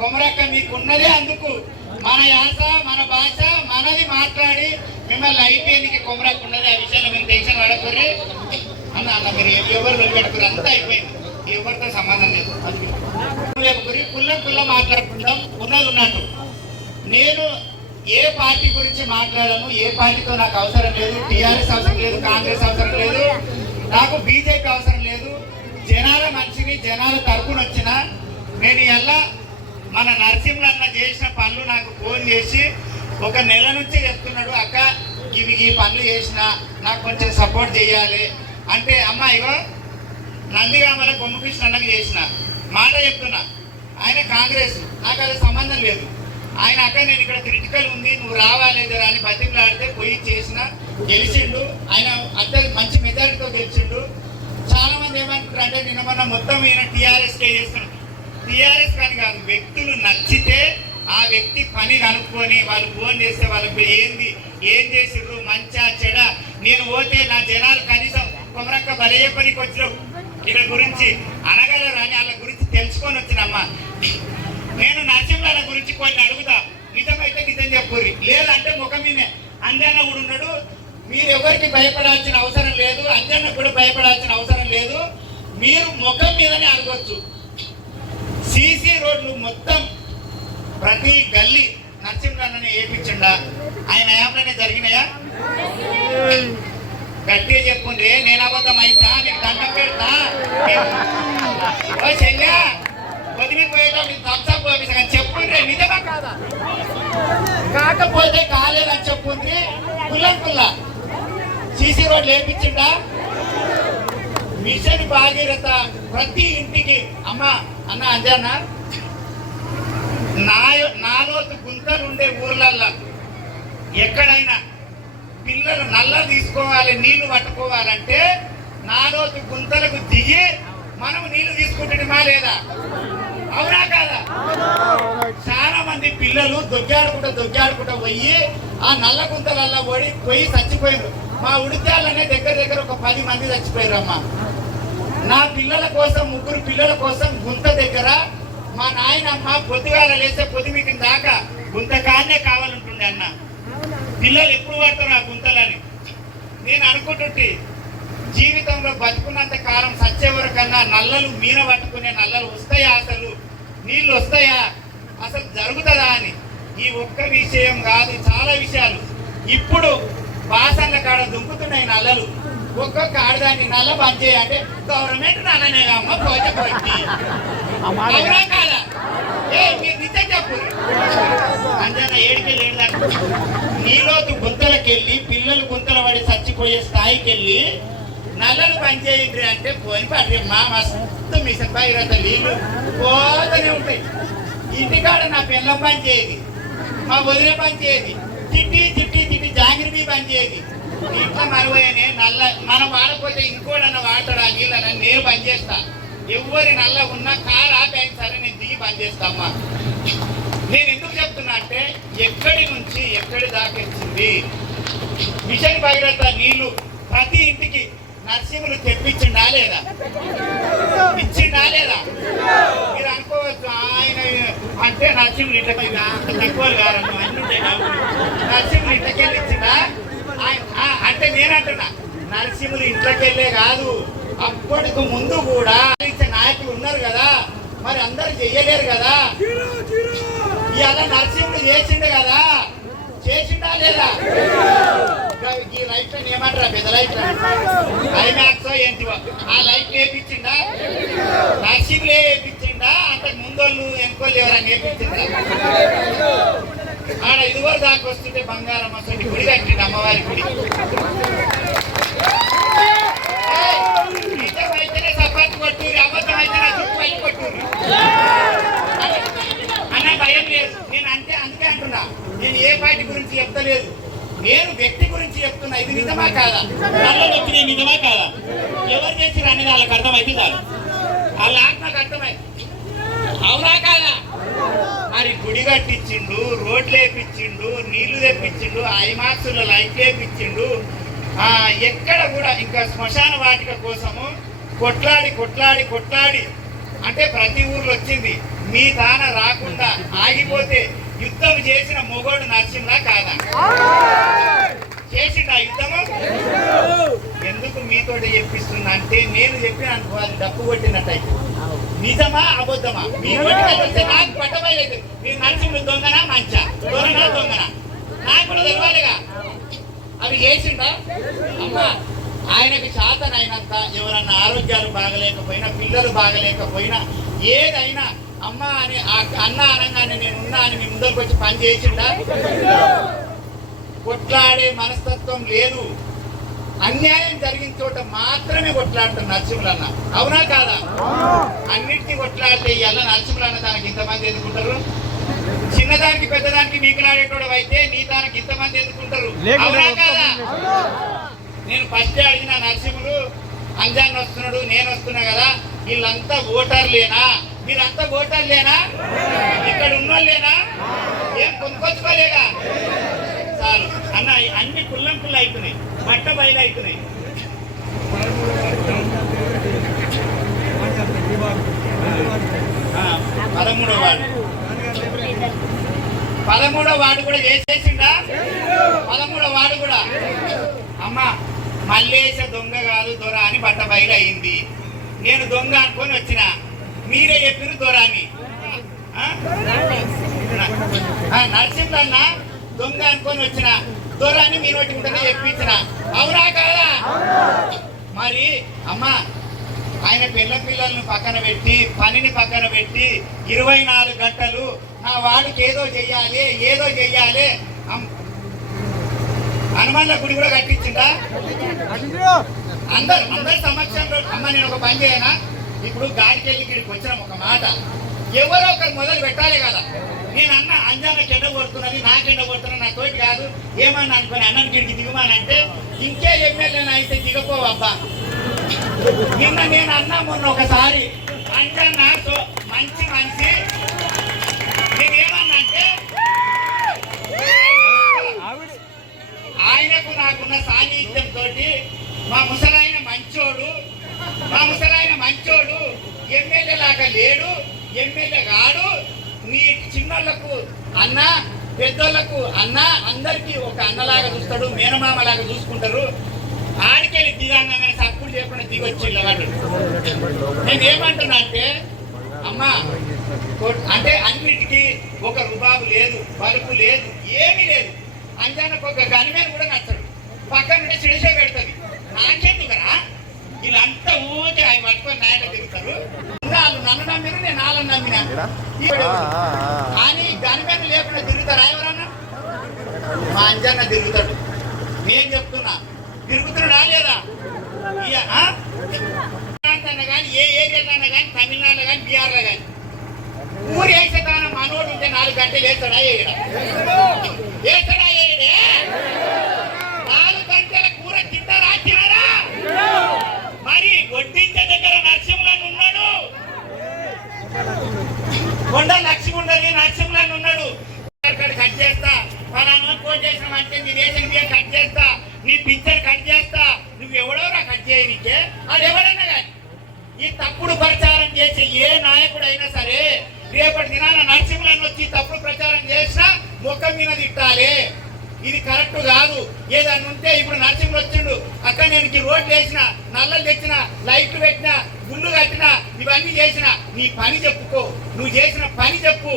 కొమరక్క మీకు ఉన్నదే అందుకు. మన యాస మన భాష మనది మాట్లాడి మిమ్మల్ని అయిపోయేందుకు కొమరక్క ఉన్నది. ఆ విషయాన్ని మీరు టెన్షన్ పడకూరి అన్న మీరు ఎవరు పెట్టుకుని అంతా అయిపోయింది, ఎవరితో సంబంధం లేదు. చెప్పుకుని కుల్ల మాట్లాడుకుంటాం ఉన్నది ఉన్నట్టు. నేను ఏ పార్టీ గురించి మాట్లాడను, ఏ పార్టీతో నాకు అవసరం లేదు. టీఆర్ఎస్ అవసరం లేదు, కాంగ్రెస్ అవసరం లేదు, నాకు బీజేపీ అవసరం లేదు. జనాల మనిషిని జనాల తరపున వచ్చిన నేను ఎలా మన నరసింహ అన్న చేసిన పనులు నాకు ఫోన్ చేసి 1 నెల నుంచి చెప్తున్నాడు, అక్క ఇవి ఈ పనులు చేసిన నాకు కొంచెం సపోర్ట్ చేయాలి అంటే, అమ్మ ఇగో నందిగామల కొమ్ముకృష్ణ అన్నకి చేసిన మాట చెప్తున్నా. ఆయన కాంగ్రెస్, నాకు అది సంబంధం లేదు. ఆయన అక్క నేను ఇక్కడ క్రిటికల్ ఉంది నువ్వు రావాలేదరా అని బతిమలాడితే పోయి చేసిన, గెలిచిండు. ఆయన అత్యంత మంచి మెజారిటీతో గెలిచిండు. చాలా మంది ఏమంటారు అంటే నిన్న మొన్న మొత్తం ఈయన టీఆర్ఎస్కే చేస్తున్నాడు. టీఆర్ఎస్ కానీ కాదు, వ్యక్తులు నచ్చితే ఆ వ్యక్తి పని కనుక్కొని వాళ్ళు ఫోన్ చేస్తే వాళ్ళకి ఏం చేసిర్రు మంచా చెడ నేను పోతే నా జనాలు కనీసం కొమరక్క బలయ్యే పనికి వచ్చినావు ఇక్కడ గురించి అనగలరు అని వాళ్ళ గురించి తెలుసుకొని వచ్చినమ్మా. నేను నరసింహల గురించి కొన్ని అడుగుతా, నిజమైతే నిజం చెప్పుర్రి, లేదంటే ముఖం మీదే. అంజన్న కూడా ఉన్నాడు, మీరు ఎవరికి భయపడాల్సిన అవసరం లేదు, అంజన్న కూడా భయపడాల్సిన అవసరం లేదు. మీరు ముఖం మీదనే అడగొచ్చు. సీసీ రోడ్లు మొత్తం ప్రతి గల్లీ నరసింహన్నని వేయించిండా? ఆయన యాప్లనే జరిగినాయా? గట్టిగా చెప్పుండ్రి, నేను అబద్ధం అయితా నీకు దండం పెడతా. చెయ్యా వదిలిపోయేటప్పుడు థమ్స్అప్ పంపిస్తా కానీ చెప్పుండ్రి, నిజమా కాదా? కాకపోతే కాలేదని చెప్పుండ్రి. కుల్ల సీసీ రోడ్లు వేయించిండా? మిషన్ భాగీరథ ప్రతి ఇంటికి అమ్మ అన్న అంజన్న నాలోతు గుంతలు ఉండే ఊర్లల్లో ఎక్కడైనా పిల్లలు నల్ల తీసుకోవాలి, నీళ్లు పట్టుకోవాలంటే నాలోతు గుంతలకు దిగి మనం నీళ్లు తీసుకుంటున్నామా లేదా? అవునా కాదా? చాలా మంది పిల్లలు దొగ్గాడుకుంటా పోయి ఆ నల్ల గుంతలల్లో పోయి చచ్చిపోయారు. మా ఉడిత్యాలనే దగ్గర ఒక 10 మంది చచ్చిపోయారమ్మా. నా పిల్లల కోసం 3 పిల్లల కోసం గుంత దగ్గర మా నాయనమ్మ పొద్దుగాల లేస్తే పొద్దుమికి దాకా గుంతకాన్నే కావాలంటుండే అన్న. పిల్లలు ఎప్పుడు పడతారు ఆ గుంతలని. నేను అనుకుంటుంటే జీవితంలో బతుకున్నంత కాలం సచ్చే వరకన్నా నల్లలు మీన పట్టుకునే నల్లలు వస్తాయా, అసలు నీళ్ళు వస్తాయా, అసలు జరుగుతుందా అని. ఈ ఒక్క విషయం కాదు, చాలా విషయాలు. ఇప్పుడు బాసన్ల కాడ దుంకుతున్నాయి నల్లలు. ఒక్కొక్క ఆడదాన్ని నల్ల బంద్ చేయాలంటే గవర్నమెంట్ నల్లనే అమ్మ పోతే పోయి అవునా కాదా? మీరు నిజం చెప్పు. అంజన ఏడికి లేదు. నీలోకి గుంతలకెళ్ళి పిల్లలు గుంతల పడి చచ్చిపోయే స్థాయికి వెళ్ళి నల్లలు బంద్ చేయండి అంటే పోయి పడి మా మస్తు మిషన్ భగీరథ నీళ్ళు పోతూనే ఉంటాయి. ఇంటికాడ నా పిల్లం పని చేయదు, మా వదిలే పని చేయదు, చిట్టి చిట్టి చిట్టి జాగిరి పని చేయదు. ఇంట్లో మరువనే నల్ల మనం వాడకపోతే ఇంకోడన్నా వాడతాడు ఆ నీళ్ళని నేను బంద్ చేస్తా. ఎవరి నల్ల ఉన్నా కారు ఆపాయి సరే నేను దిగి బంద్ చేస్తామా. నేను ఎందుకు చెప్తున్నా అంటే ఎక్కడి నుంచి ఎక్కడి దాకొచ్చింది మిషన్ భగీరథ నీళ్లు ప్రతి ఇంటికి నర్సింహులు తెప్పించిండా లేదా, ఇచ్చిండా లేదా? మీరు అనుకోవచ్చు ఆయన అంటే నర్సింహులు ఇంటకి అంత తక్కువ కాదు అన్ని నర్సింహులు ఇంటకెళ్ళి ఇచ్చిందా అంటే నేనంటున్నా నరసింహులు ఇంట్లోకెళ్ళే కాదు, అప్పటికి ముందు కూడా ఇచ్చే నాయకులు ఉన్నారు కదా, మరి అందరు చెయ్యలేరు కదా. ఇవాళ నరసింహుడు చేసిండు కదా, చేసిండా లేదా? ఈ లైట్ ఏమంటారా పెద్ద లైట్ ఐమాక్స్ ఏంటివో ఆ లైట్ వేయించిండా, నరసింహులే వేయించిండా, అంతకు ముందోళ్ళు వెనుకోళ్ళు ఎవరైనా వేయించిందా? ఆడ ఇదివర దాకా వస్తుంటే బంగారం వస్తుంది గుడి కట్టింది అమ్మవారి గుడి. నిజమైతేనే సపాటు కొట్టూరి, అబద్ధం అయితేనే చుట్టుపైకి కొట్టూరి అన్న భయం లేదు. నేను అందుకే అంటున్నా, నేను ఏ పార్టీ గురించి చెప్తలేదు, నేను వ్యక్తి గురించి చెప్తున్నా. ఇది నిజమా కాదా? నల్లలు వచ్చినాయి నిజమా కాదా? ఎవరు చేసి అనేది వాళ్ళకి అర్థమైతే చాలు, వాళ్ళ ఆత్మకు అర్థమైంది. అవునా కాదా? మరి గుడి కట్టించిండు, రోడ్లు వేపించిండు, నీళ్లు తెప్పించిండు, ఐమాక్స్లో లైట్లు వేపించిండు. ఎక్కడ కూడా ఇంకా శ్మశాన వాటిక కోసము కొట్లాడి కొట్లాడి కొట్లాడి అంటే ప్రతి ఊర్లో వచ్చింది. మీ తాన రాకుండా ఆగిపోతే యుద్ధం చేసిన మొగోడు నరసింహ కాదా? చేసిండు ఆ యుద్ధము. ఎందుకు మీతోటి చెప్పిస్తున్నా అంటే నేను చెప్పిన అనుకో అది డప్పు కొట్టినట్టయితే నిజమా అబద్ధమా మీరు నాకు పట్టబయలేదు. మీరు నరసింహుడు దొంగనా మంచా, దొంగనా నాకు కూడా తెలియాలిగా. అవి చేసిండా అమ్మా? ఆయనకి శాతనైనంత ఎవరన్నా ఆరోగ్యాలు బాగలేకపోయినా, పిల్లలు బాగలేకపోయినా, ఏదైనా అమ్మ అని అన్న అనగానే నేను ఉన్నా అని మీ ముందరికి వచ్చి పని చేసిండా? కొట్లాడే మనస్తత్వం లేదు. అన్యాయం జరిగిన చోట మాత్రమే కొట్లాడుతారు నరసింహులన్న. అవునా కాదా? అన్నింటినీ కొట్లాడితే ఇవాళ నరసింహులన్న దానికి ఇంతమంది ఎదుర్కొంటారు. చిన్నదానికి పెద్దదానికి నీకులాడేటోడు అయితే నీ దానికి ఇంతమంది ఎదుర్కొంటారు. అవునా కాదా? నేను ఫస్ట్ అడిగిన నరసింహుడు అంజాన్ వస్తున్నాడు, నేను వస్తున్నా కదా, వీళ్ళంతా ఓటర్లేనా? మీరంతా ఓటర్లేనా? ఇక్కడ ఉన్నోళ్ళేనా? ఏం కొనుక్కొచ్చుకోలేగా? చాలు అన్న, అన్ని కుల్లం కుళ్ళు అవుతున్నాయి, బట్ట బయలు అవుతున్నాయి. పదమూడో వాడు కూడా చేసేసిండా? 13వ వాడు కూడా అమ్మ మల్లేశ దొంగ కాదు దొర అని బట్ట బయలు అయింది. నేను దొంగ అనుకొని వచ్చిన, మీరే చెప్పిన దొర అని. నరసింహన్న దొంగ అనుకొని వచ్చిన, దొర అని మీరు పట్టుకుంటే చెప్పించిన. అవునా కాదా? మరి అమ్మ ఆయన పిల్లలను పక్కన పెట్టి, పనిని పక్కన పెట్టి 24 గంటలు నా వాడికి ఏదో చెయ్యాలి ఏదో చెయ్యాలి. హనుమాన్ల గుడి కూడా కట్టించిందా? అందరి సమక్షంలో అమ్మ నేను ఒక పని చేయనా, ఇప్పుడు గాడికెళ్ళి ఇక్కడికి వచ్చిన ఒక మాట ఎవరో ఒకరు మొదలు పెట్టాలి కదా. నేను అన్న అంజానకి ఎండ కొడుతున్నది, నాకు ఎండ కొడుతున్నది, నా తోటి కాదు ఏమన్నా అనుకుని అన్నకి గిడికి దిగుమానంటే ఇంకే ఎమ్మెల్యేనా అయితే దిగపోవబ్బా. నిన్న నేను అన్నా మొన్న ఒకసారి అంజన్న మంచి మనిషి, నేనేమన్నా అంటే ఆయనకు నాకున్న సాన్నిధ్యంతో మా ముసలాయన మంచోడు ఎమ్మెల్యే లాగా లేడు, ఎమ్మెల్యే కాడు. నీ చిన్నోళ్లకు అన్న పెద్దోళ్ళకు అన్న అందరికీ ఒక అన్నలాగా చూస్తాడు, మేనమామలాగా చూసుకుంటారు. ఆడికెళ్ళి దిగానే తప్పులు లేకుండా దిగొచ్చి వాళ్ళు. నేను ఏమంటున్నా అంటే అమ్మ అంటే అన్నిటికీ ఒక రుబాబు లేదు, బలుపు లేదు, ఏమీ లేదు. అంజానికి ఒక గనిమేను కూడా నచ్చడు, పక్కన నుండి చిడిసే పెడుతుంది. నాకెందుకరా వీళ్ళంతా ఊరికే అవి పట్టుకొని నాయన తిరుగుతారు. వాళ్ళు నన్ను నమ్మిరు, నేను వాళ్ళని నమ్మినా. కానీ గనిమేను లేకుండా తిరుగుతారా ఎవరన్నా? మా అంజన్న తిరుగుతాడు. నేను చెప్తున్నా తిరుగుతున్నాడా లేదా? కానీ ఏ ఏరియాలో కానీ తమిళనాడులో కానీ బీహార్లో కానీ ఊరు వేసేదాన మనోడు ఉంటే 4 గంటలు వేస్తాడా వేయడా? వేస్తాడా వేయడే? 4 గంటల కూర తింటారా తినరా? మరి వడ్డించే దగ్గర నరసింహులని ఉన్నాడు, కొండ లక్ష్మణుడని నరసింహులని ఉన్నాడు. కట్ చేస్తా, ఫలానా ఫోన్ చేసిన అంటే నీ రేషన్ బియ్యం కట్ చేస్తా, నీ పిక్చర్ కట్ చేస్తా. నువ్వు ఎవడోరా కట్ చేయనికే? అది ఎవడన్నా కానీ ఈ తప్పుడు ప్రచారం చేసే ఏ నాయకుడైనా సరే రేపటి దినాన నరసింహులను వచ్చి తప్పుడు ప్రచారం చేసినా ముఖం మీద తిట్టాలి. ఇది కరెక్ట్ కాదు. ఏదన్నా ఉంటే ఇప్పుడు నరసింహులు వచ్చిండు, అక్కడ నేను రోడ్లు వేసిన, నల్లలు తెచ్చిన, లైట్లు పెట్టినా, గుళ్ళు కట్టినా, ఇవన్నీ చేసిన, నీ పని చెప్పుకో, నువ్వు చేసిన పని చెప్పు.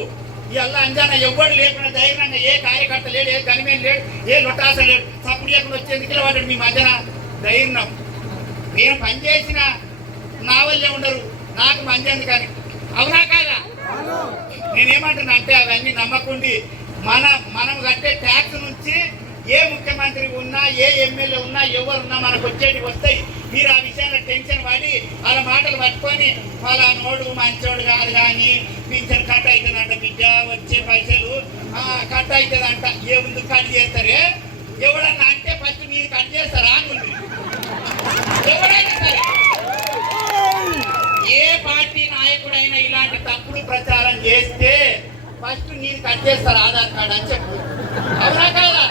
ఇవల్ల అంజాన ఎవ్వడు లేకుండా ధైర్యంగా ఏ కార్యకర్త లేడు, ఏ గనిమేలు లేడు, ఏ లొటాస లేడు, సప్పుడు లేకుండా వచ్చేందుకు వాడు మీ మధ్యన ధైర్యం. నేను పనిచేసిన నా వల్లే ఉండరు, నాకు మంచి కానీ. అవునా కాదా? నేనేమంటున్నా అంటే అవన్నీ నమ్మకుండి మనం కట్టే ట్యాక్స్ నుంచి ఏ ముఖ్యమంత్రి ఉన్నా, ఏ ఎమ్మెల్యే ఉన్నా, ఎవరున్నా మనకు వచ్చేటి వస్తాయి. మీరు ఆ విషయాన్ని టెన్షన్ పడి వాళ్ళ మాటలు పట్టుకొని వాళ్ళ నోడు మంచోడు కాదు కానీ పింఛన్ కట్ అవుతుందంట, బిడ్డ వచ్చే పైసలు కట్ అవుతుందంట. ఏ ముందు కట్ చేస్తారే? ఎవడన్నా అంటే ఫస్ట్ మీరు కట్ చేస్తారా అని ఎవడైనా సరే, ఏ పార్టీ నాయకుడైనా ఇలాంటి తప్పుడు ప్రచారం చేస్తే ఫస్ట్ నీకు కట్ చేస్తారు ఆధార్ కార్డు అని చెప్పు. అవునా కాదా?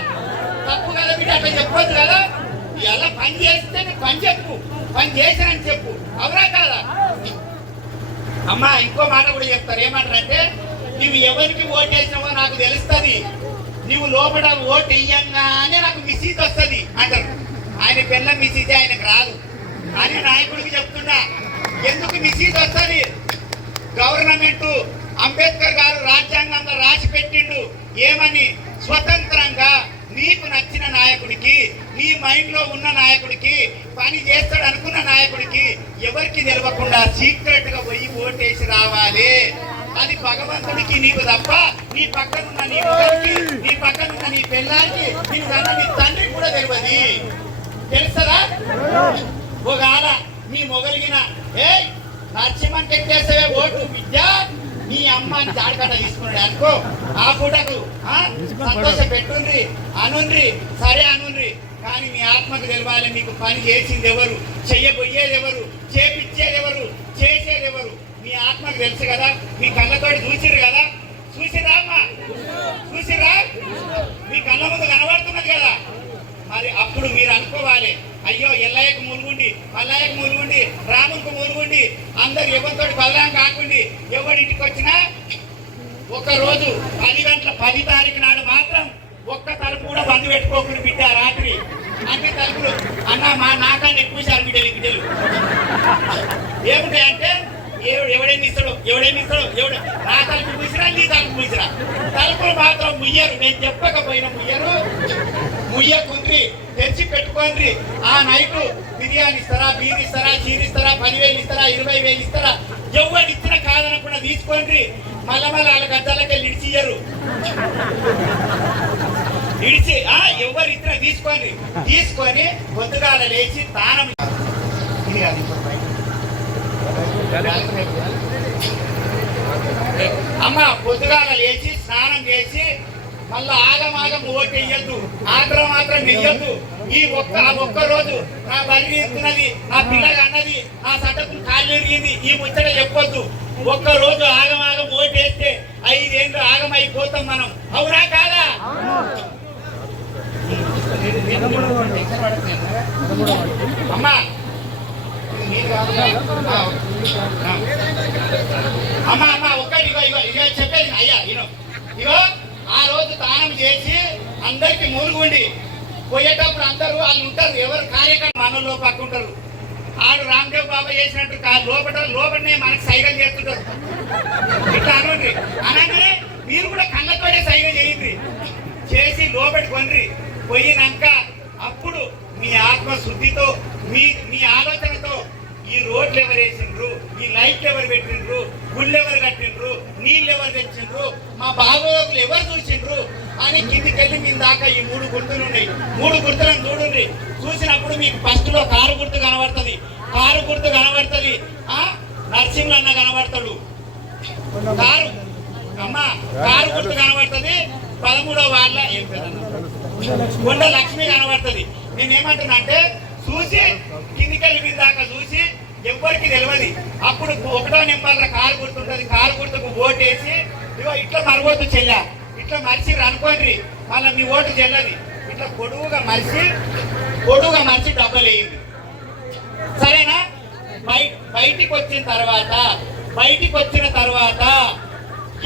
తప్పు కదా బిడ్డ, అట్లా చెప్పొద్దు కదా. ఇలా పని చేస్తే పని చెప్పు, పని చేశానని చెప్పు. అవునా కాదా? అమ్మా ఇంకో మాట కూడా చెప్తారు. ఏమంటారంటే నువ్వు ఎవరికి ఓటు వేసినావో నాకు తెలుస్తుంది, నువ్వు లోపల ఓటు వేయంగానే నాకు మిసీజ్ వస్తుంది అంటారు. ఆయన పిల్ల మిసీజ్ ఆయనకు రాదు అని నాయకుడికి చెప్తున్నా. ఎందుకు మిసీజ్ వస్తుంది? గవర్నమెంట్ అంబేద్కర్ గారు రాజ్యాంగంలో రాసి పెట్టిండు ఏమని, స్వతంత్రంగా నీకు నచ్చిన నాయకుడికి, నీ మైండ్ లో ఉన్న నాయకుడికి, పని చేస్తాడు అనుకున్న నాయకుడికి ఎవరికి తెలియకుండా సీక్రెట్ గా పోయి ఓటేసి రావాలి. అది భగవంతుడికి నీకు తప్ప నీ పక్కనున్న నీ మొగలికి, నీ పక్కనున్న నీ పిల్లానికి, నీకు కన్నా నీ తండ్రికి కూడా తెలియదు. తెలుసరా? ఒకవేళ మీ మొగలిగిన ఏ నరసింహన్ ఎక్కేసే ఓటు విద్య నీ అమ్మని జాడకట్ట తీసుకున్నాడు అనుకో, ఆ పూటకు సంతోష పెట్టుండ్రి అనుండ్రి, సరే అనుండ్రి. కానీ మీ ఆత్మకు తెలవాలి మీకు పని చేసింది ఎవరు, చెయ్యబోయేది ఎవరు, చేపిచ్చేది ఎవరు, చేసేది ఎవరు. మీ ఆత్మకు తెలుసు కదా. మీ కళ్ళతోటి చూసిరు కదా, చూసిరా అమ్మా, చూసిరా? మీ కళ్ళ ముందు కనబడుతున్నది కదా. మరి అప్పుడు మీరు అనుకోవాలి, అయ్యో ఎల్లయ్యకు ములుగుండి, మల్లయ్యకు ములుగుండి, రాములకు ములుగుండి, అందరు ఎవరితో బలరాం కాకుండా ఎవరింటికి వచ్చినా ఒకరోజు 10 గంటల 10 తారీఖు నాడు మాత్రం ఒక్క తలుపు కూడా బంద్ పెట్టుకోకుండా బిడ్డ రాత్రి అన్ని తలుపులు అన్న మా నాకాన్ని ఎక్కువ సార్ బిడ్డలు ఏముంటాయంటే ఎవడేమి ఇస్తాడు, ఎవడు నా తలుపు పూసిరా, నీ తలుపు పూసిరా, తలుపులు మాత్రం ముయ్యరు. నేను చెప్పకపోయినా ముయ్యకుండ్రి, తెచ్చి పెట్టుకోండి. ఆ నైటు బిర్యానీ ఇస్తారా, బీర్ ఇస్తారా, చీర ఇస్తారా, 10,000 ఇస్తారా, 20,000 ఇస్తారా, ఎవరు ఇచ్చినా కాదనకుండా తీసుకోండి. మళ్ళా వాళ్ళ గద్దలకి ఇడిచియ్యరు, ఇడిచి ఎవరు ఇచ్చినా తీసుకోండి. తీసుకొని పొద్దుగాల లేచి తానం అమ్మ పొద్దుగాల లేచి స్నానం చేసి మళ్ళా ఆగమాగం ఓటు వేయద్దు, ఆగ్రహం మాత్రం వెయ్యద్దు. ఒక్క రోజు నా బలి ఎత్తున్నది, నా పిల్లగా అన్నది, నా సటకు కాళ్ళు ఎరిగింది, ఈ ముచ్చట చెప్పొద్దు. ఒక్క రోజు ఆగమాగం ఓటు వేస్తే 5 ఏళ్ళు ఆగమైపోతాం మనం. అవునా కాదా? అమ్మా అమ్మా ఒక్కటి ఇగో చెప్పేది అయ్యా, ఇగో ఆ రోజు దానం చేసి అందరికి మూలుగుండి పోయేటప్పుడు అందరూ వాళ్ళు ఉంటారు, ఎవరు కార్యక్రమం మనలో పక్కుంటారు. ఆడు రామ్దేవ్ బాబా చేసినట్టు లోపలనే మనకు సైగలు చేస్తుంటారు. ఇట్లా అనుకోండి, అనగానే మీరు కూడా కళ్ళతోనే సైగ చేయండి, చేసి లోపలి కొనరి. పోయినాక అప్పుడు మీ ఆత్మశుద్ధితో మీ ఆలోచనతో ఈ రోడ్లు ఎవరు వేసిండ్రు, ఈ లైట్లు ఎవరు పెట్టిండ్రు, గుళ్ళు ఎవరు కట్టిండ్రు, నీళ్ళు ఎవరు తెచ్చిండ్రు, మా బాగోగులు ఎవరు చూసిండ్రు అని కిందికెళ్ళి మీ దాకా ఈ 3 గుర్తులు ఉన్నాయి. 3 గుర్తులను చూడండి. చూసినప్పుడు మీకు ఫస్ట్ లో కారు గుర్తు కనబడుతుంది. నరసింహ అన్న కనబడతాడు, కారు గుర్తు కనబడుతుంది. 13వ వార్డుల కొండ లక్ష్మి కనబడుతుంది. నేనేమంటున్నా అంటే చూసి కిందికెళ్ళి మీ దాకా చూసి ఎవరికి తెలియదు. అప్పుడు 1వ నెంబర్ల కారు గుర్తుంటుంది. కారు గుర్తుకు ఓటేసి ఇగో ఇట్లా మరవద్దు చెల్ల, ఇట్లా మరిచి అనుకోండి, మళ్ళీ మీ ఓటు చెల్లది. ఇట్లా పొడువుగా మరిచి డబ్బులు వేయండి, సరేనా? బయటికి వచ్చిన తర్వాత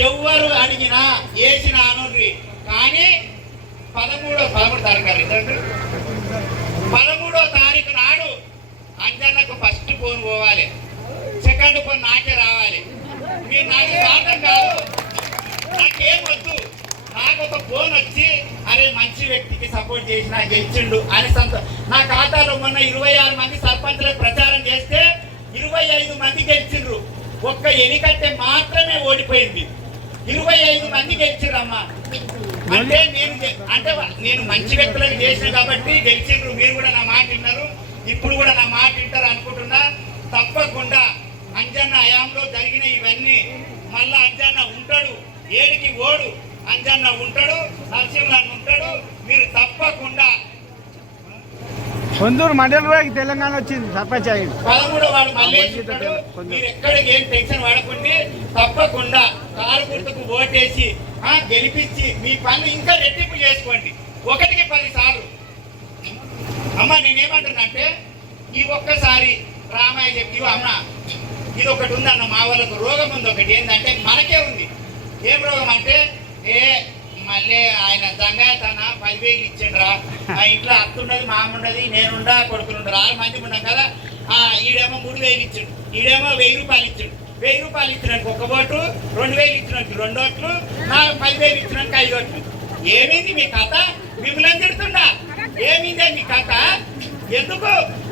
ఎవరు అడిగినా వేసిన అనుర్రి. కానీ 13వ తారీఖు నాడు అంజన్నకు ఫస్ట్ ఫోన్ పోవాలి, సెకండ్ ఫోన్ నాకే రావాలి. మీరు నాకు సాధం కాదు, నాకేం వద్దు, నాకు ఒక ఫోన్ వచ్చి అరే మంచి వ్యక్తికి సపోర్ట్ చేసినా గెలిచిండు అని నా ఖాతాలో మొన్న 26 మంది సర్పంచులకు ప్రచారం చేస్తే 25 మంది గెలిచిండ్రు. ఒక్క ఎన్నికట్టే మాత్రమే ఓడిపోయింది. 25 మంది గెలిచిండ్రమ్మా. అంటే నేను మంచి వ్యక్తులకు చేసిన కాబట్టి గెలిచిండ్రు. మీరు కూడా నా మాట విన్నారు, ఇప్పుడు కూడా నా మాట వింటారు అనుకుంటున్నా. తప్పకుండా అంజన్న హయాంలో జరిగిన ఇవన్నీ మళ్ళా అంజన్న ఉంటాడు, ఏడికి ఓడు, అంజన్న ఉంటాడు, నరసింహన్ ఉంటాడు. మీరు తప్పకుండా కొందూరు మండలం తెలంగాణ వచ్చింది సర్పంచ్ 13వ వాడు మళ్ళీ ఉంటాడు. మీరు ఎక్కడికి ఏం టెన్షన్ పడకండి, తప్పకుండా కారు గుర్తుకు ఓటేసి గెలిపించి మీ పనులు ఇంకా రెట్టింపు చేసుకోండి, 1కి 10 సార్లు. అమ్మ నేనేమంటున్నా అంటే ఈ ఒక్కసారి రామయ్య చెప్పి అమ్మ ఇది ఒకటి ఉందన్న, మా వాళ్ళకు రోగం ఉంది ఒకటి. ఏంటంటే మనకే ఉంది. ఏం రోగం అంటే మళ్ళీ ఆయన జంగాయతన 10,000 ఇచ్చిండ్రా, ఆ ఇంట్లో అత్తుండదు, మాముండదు, నేనుండా, కొడుకులుండరు, 6 మంది ఉన్నాం కదా. ఈడేమో 3,000 ఇచ్చిండు, ఈడేమో 1,000 రూపాయలు ఇచ్చిండు. 1,000 రూపాయలు ఇచ్చినానికి 1 ఓటు, 2,000 ఇచ్చినానికి 2 ఓట్లు, నాకు 10,000 ఇచ్చినానికి 5 ఓట్లు. ఏమైంది మీ కథ? మిమ్మల్ని తిడుతుండా? ఏమైందే మీ కథ? ఎందుకు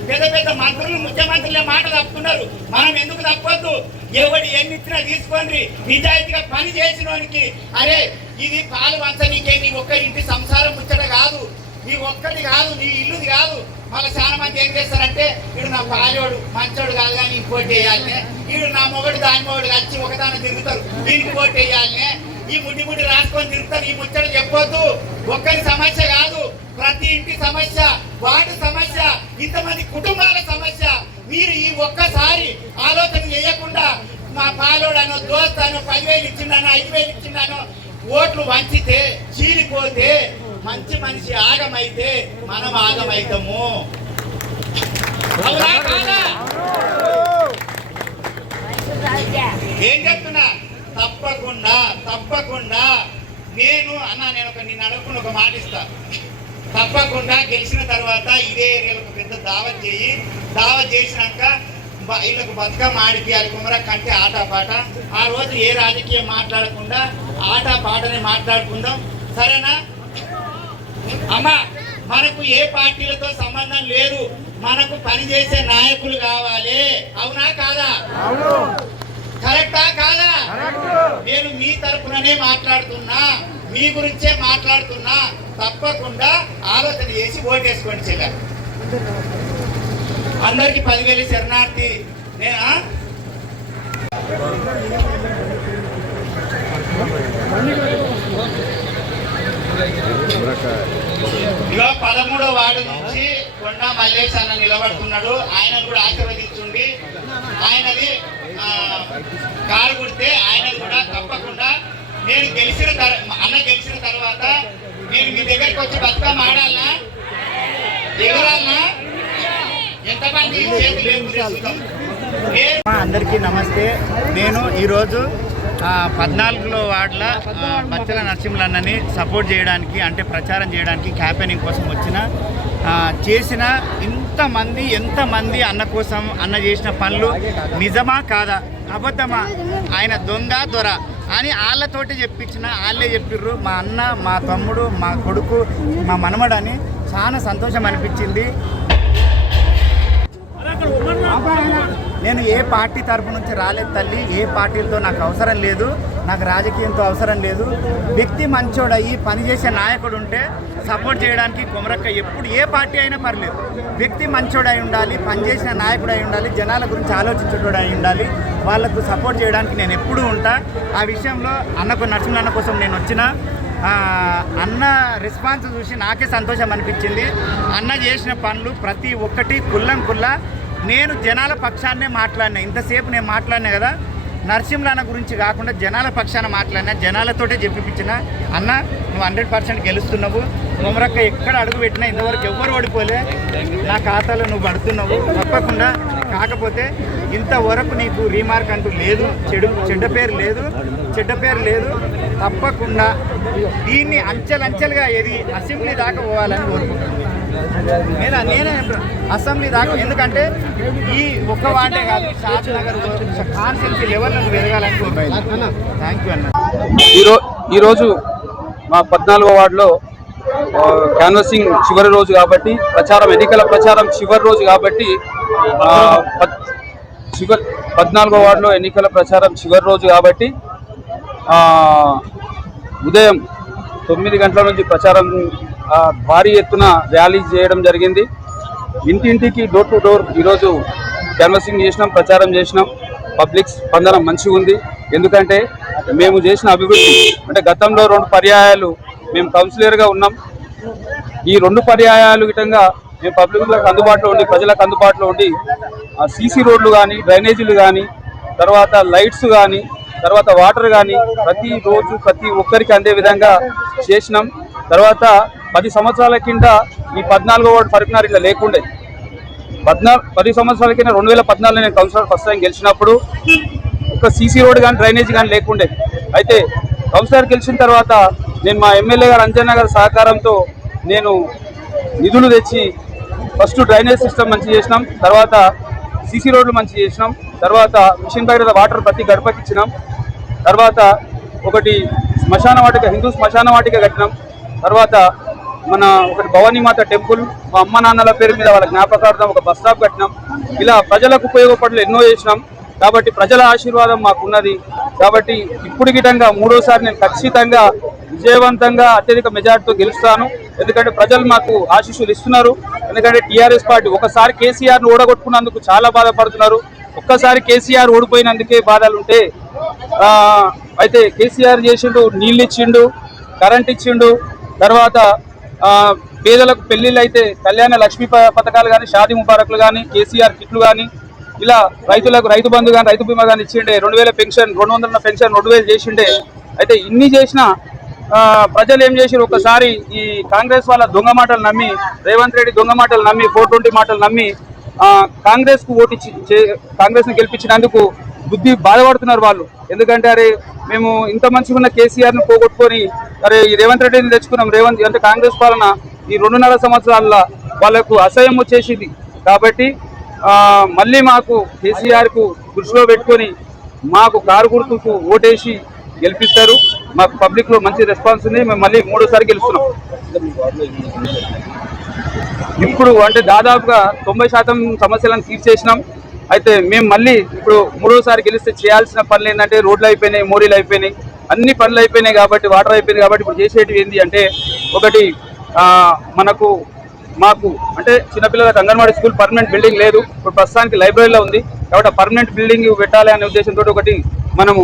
పెద్ద మంత్రులు ముఖ్యమంత్రులే మాట తప్పుతున్నారు, మనం ఎందుకు తప్పొద్దు? ఎవడు ఎన్ని ఇచ్చినా తీసుకోండి, నిజాయితీగా పని చేసిన వానికి. అరే ఇది పాలు వంచనీకే, నీ ఒక్క ఇంటి సంసారం ముచ్చట కాదు, నీ ఒక్కటి కాదు, నీ ఇల్లుది కాదు. మళ్ళీ చాలా మంది ఏం చేస్తారంటే వీడు నా పాలోడు మంచోడు కాదు కానీ ఇంకోటి వేయాలనే, వీడు నా మొగడు దాని మొగడు కలిసి ఒకదాన్ని తిరుగుతారు, దీనికి ఓటు వేయాలనే, ఈ ముడ్డి రాసుకొని తిరుగుతారు. ఈ ముచ్చట చెప్పొద్దు. ఒక్కరి సమస్య కాదు, ప్రతి ఇంటి సమస్య, వార్డు సమస్య, ఇంతమంది కుటుంబాల సమస్య. మీరు ఈ ఒక్కసారి ఆలోచన చేయకుండా మా పాలోడనో దోస్తానో 10,000 ఇచ్చిండానో 5,000 ఇచ్చిండానో ఓట్లు వంచితే చీలిపోతే మంచి మనిషి ఆగమైతే మనం ఆగమైతాము. ఏం చెప్తున్నా? తప్పకుండా నేను అడగకుండా ఒక మాట ఇస్తా. తప్పకుండా గెలిచిన తర్వాత ఇదే ఏరియాలో ఒక పెద్ద దావత్ చేయి. దావత్ చేసినాక వీళ్ళకు బతుకమ్మ ఆడిపియాలి, కుమర కంటే ఆటపాట. ఆ రోజు ఏ రాజకీయం మాట్లాడకుండా ఆటపాటని మాట్లాడుకుందాం, సరేనా? అమ్మా మనకు ఏ పార్టీలతో సంబంధం లేదు, మనకు పనిచేసే నాయకులు కావాలి. అవునా కాదా? కరెక్టా కాదా? నేను మీ తరఫుననే మాట్లాడుతున్నా, మీ గురించే మాట్లాడుతున్నా. తప్పకుండా ఆలోచన చేసి ఓటేసుకోండి చెల్లె. అందరికి 10,000 శరణార్థి. నేనా ఇక 13వ వార్డు నుంచి కొండ మల్లేష్ అన్న నిలబడుతున్నాడు. ఆయన కూడా ఆశీర్వదించుండి, ఆయనది కారు కుడితే ఆయన కూడా తప్పకుండా నేను గెలిచిన తర్వాత నేను మీ దగ్గరికి వచ్చి బతుకమ్మ ఆడాలనా, ఎగరాలనా? ఎంతమంది అందరికీ నమస్తే. నేను ఈరోజు 14లో వార్డుల బచ్చల నరసింహులన్నని సపోర్ట్ చేయడానికి, అంటే ప్రచారం చేయడానికి, క్యాంపెయినింగ్ కోసం చేసిన ఎంతమంది అన్న కోసం అన్న చేసిన పనులు నిజమా కాదా, అబద్ధమా, ఆయన దొర అని వాళ్ళతోటి చెప్పించిన, వాళ్ళే చెప్పిర్రు. మా అన్న, మా తమ్ముడు, మా కొడుకు, మా మనమడు అని చాలా సంతోషం అనిపించింది. నేను ఏ పార్టీ తరపు నుంచి రాలేదు తల్లి, ఏ పార్టీలతో నాకు అవసరం లేదు, నాకు రాజకీయంతో అవసరం లేదు. వ్యక్తి మంచోడయ్యి పనిచేసే నాయకుడు ఉంటే సపోర్ట్ చేయడానికి కొమరక్క ఎప్పుడు ఏ పార్టీ అయినా పర్లేదు. వ్యక్తి మంచోడై ఉండాలి, పనిచేసిన నాయకుడు అయి ఉండాలి, జనాల గురించి ఆలోచించేటోడు అయి ఉండాలి. వాళ్ళకు సపోర్ట్ చేయడానికి నేను ఎప్పుడూ ఉంటా. ఆ విషయంలో నరసింహన్న కోసం నేను వచ్చిన అన్న రెస్పాన్స్ చూసి నాకే సంతోషం అనిపించింది. అన్న చేసిన పనులు ప్రతి ఒక్కటి కుల్లా నేను జనాల పక్షాన్నే మాట్లాడినా. ఇంతసేపు నేను మాట్లాడినా కదా, నరసింహన్న గురించి కాకుండా జనాల పక్షాన మాట్లాడినా, జనాలతోటే చెప్పిపించిన. అన్న నువ్వు 100% గెలుస్తున్నావు. కొమరక్క ఎక్కడ అడుగు పెట్టినా ఇంతవరకు ఎవ్వరు ఓడిపోలే, నా ఖాతాలో నువ్వు పడుతున్నావు తప్పకుండా. కాకపోతే ఇంతవరకు నీకు రీమార్క్ అంటూ లేదు, చెడ్డ పేరు లేదు. తప్పకుండా దీన్ని అంచెలంచెలుగా అసెంబ్లీ దాకా పోవాలని కోరుకుంటున్నాను. నేనే అసెంబ్లీ దాకా, ఎందుకంటే ఈ ఒక్క వార్డే కాదు, షాద్ నగర్ కాన్స్టిట్యున్సీ లెవెల్ నుంచి పెరగాలని కోరుకుంటున్నాను. థ్యాంక్ యూ అన్న. ఈరోజు మా 14వ వార్డులో క్యాన్వసింగ్ చివరి రోజు కాబట్టి, ఎన్నికల ప్రచారం చివరి రోజు కాబట్టి, 14వ వార్డులో ఎన్నికల ప్రచారం చివరి రోజు కాబట్టి ఉదయం 9 గంటల నుంచి ప్రచారం భారీ ఎత్తున ర్యాలీ చేయడం జరిగింది. ఇంటింటికి డోర్ టు డోర్ ఈరోజు క్యాన్వసింగ్ చేసినాం, ప్రచారం చేసినాం. పబ్లిక్ స్పందన మంచిగా ఉంది. ఎందుకంటే మేము చేసిన అభివృద్ధి, అంటే గతంలో 2 పర్యాయాలు మేము కౌన్సిలర్గా ఉన్నాం. ఈ 2 పర్యాయాలు విధంగా మేము పబ్లిక్లకు అందుబాటులో ఉండి, ప్రజలకు అందుబాటులో ఉండి సీసీ రోడ్లు కానీ, డ్రైనేజీలు కానీ, తర్వాత లైట్స్ కానీ, తర్వాత వాటర్ కానీ ప్రతిరోజు ప్రతి ఒక్కరికి అందే విధంగా చేసినాం. తర్వాత 10 సంవత్సరాల కింద ఈ 14వ వార్డు ఫరక్నార్ ఇట్లా లేకుండే. 10 సంవత్సరాల కింద 2014లో నేను కౌన్సిలర్ ఫస్ట్ టైం గెలిచినప్పుడు ఒక సీసీ రోడ్ కానీ, డ్రైనేజ్ కానీ లేకుండే. అయితే కౌన్సిలర్ గెలిచిన తర్వాత నేను మా ఎమ్మెల్యే గారు అంజన్న గారి సహకారంతో నేను నిధులు తెచ్చి ఫస్ట్ డ్రైనేజ్ సిస్టమ్ మంచి చేసినాం, తర్వాత సీసీ రోడ్లు మంచి చేసినాం, తర్వాత మిషన్ భగీరథ వాటర్ ప్రతి గడపకి ఇచ్చినాం, తర్వాత ఒకటి శ్మశాన వాటిక, హిందూ శ్మశాన వాటిక కట్టినాం, తర్వాత మన ఒకటి భవానీమాత టెంపుల్, మా అమ్మ నాన్నల పేరు మీద వాళ్ళ జ్ఞాపకార్థం ఒక బస్ స్టాప్ కట్టినాం. ఇలా ప్రజలకు ఉపయోగపడలు ఎన్నో చేసినాం. కాబట్టి ప్రజల ఆశీర్వాదం మాకున్నది. కాబట్టి ఇప్పుడు గిటంగా 3వసారి నేను ఖచ్చితంగా విజయవంతంగా అత్యధిక మెజార్టీతో గెలుస్తాను. ఎందుకంటే ప్రజలు మాకు ఆశీస్సులు ఇస్తున్నారు. ఎందుకంటే టీఆర్ఎస్ పార్టీ ఒకసారి కేసీఆర్ను ఓడగొట్టుకున్నందుకు చాలా బాధపడుతున్నారు. ఒక్కసారి కేసీఆర్ ఓడిపోయినందుకే బాధలు ఉంటే, అయితే కేసీఆర్ చేసిండు, నీళ్ళు ఇచ్చిండు, కరెంట్ ఇచ్చిండు, తర్వాత పేదలకు పెళ్లిళ్ళు అయితే కళ్యాణ లక్ష్మీ పథకాలు కానీ, షాదీ ముబారక్లు కానీ, కేసీఆర్ కిట్లు కానీ, ఇలా రైతులకు రైతు బంధు కానీ, రైతు బీమా కానీ ఇచ్చిండే, 2000 పెన్షన్, 200 పెన్షన్ 2000 చేసిండే. అయితే ఇన్ని చేసినా ప్రజలు ఏం చేసారు, ఒకసారి ఈ కాంగ్రెస్ వాళ్ళ దొంగ మాటలు నమ్మి, రేవంత్ రెడ్డి దొంగ మాటలు నమ్మి, 420 మాటలు నమ్మి కాంగ్రెస్కు ఓటిచ్చి కాంగ్రెస్ని గెలిపించినందుకు బుద్ధి బాధపడుతున్నారు వాళ్ళు. ఎందుకంటే అరే మేము ఇంత మంచిగా ఉన్న కేసీఆర్ను పోగొట్టుకొని అరే ఈ రేవంత్ రెడ్డిని తెచ్చుకున్నాం, రేవంత్ అంటే కాంగ్రెస్ పాలన ఈ 2.5 సంవత్సరాల వాళ్ళకు అసహ్యం వచ్చేసింది. కాబట్టి మళ్ళీ మాకు కేసీఆర్కు దృష్టిలో పెట్టుకొని మాకు కారు గుర్తుకు ఓటేసి గెలిపిస్తారు. మాకు పబ్లిక్లో మంచి రెస్పాన్స్ ఉంది. మేము మళ్ళీ 3వసారి గెలుస్తున్నాం. ఇప్పుడు అంటే దాదాపుగా 90% సమస్యలను తీర్చేసినాం. అయితే మేము మళ్ళీ ఇప్పుడు 3వసారి గెలిస్తే చేయాల్సిన పనులు ఏంటంటే రోడ్లు అయిపోయినాయి, మోరీలు అయిపోయినాయి, అన్ని పనులు అయిపోయినాయి కాబట్టి, వాటర్ అయిపోయింది కాబట్టి ఇప్పుడు చేసేటివి ఏంటి అంటే, ఒకటి మాకు అంటే చిన్నపిల్లలకు అంగన్వాడీ స్కూల్ పర్మనెంట్ బిల్డింగ్ లేదు. ఇప్పుడు ప్రస్తుతానికి లైబ్రరీలో ఉంది కాబట్టి ఆ పర్మనెంట్ బిల్డింగ్ పెట్టాలి అనే ఉద్దేశంతో ఒకటి మనము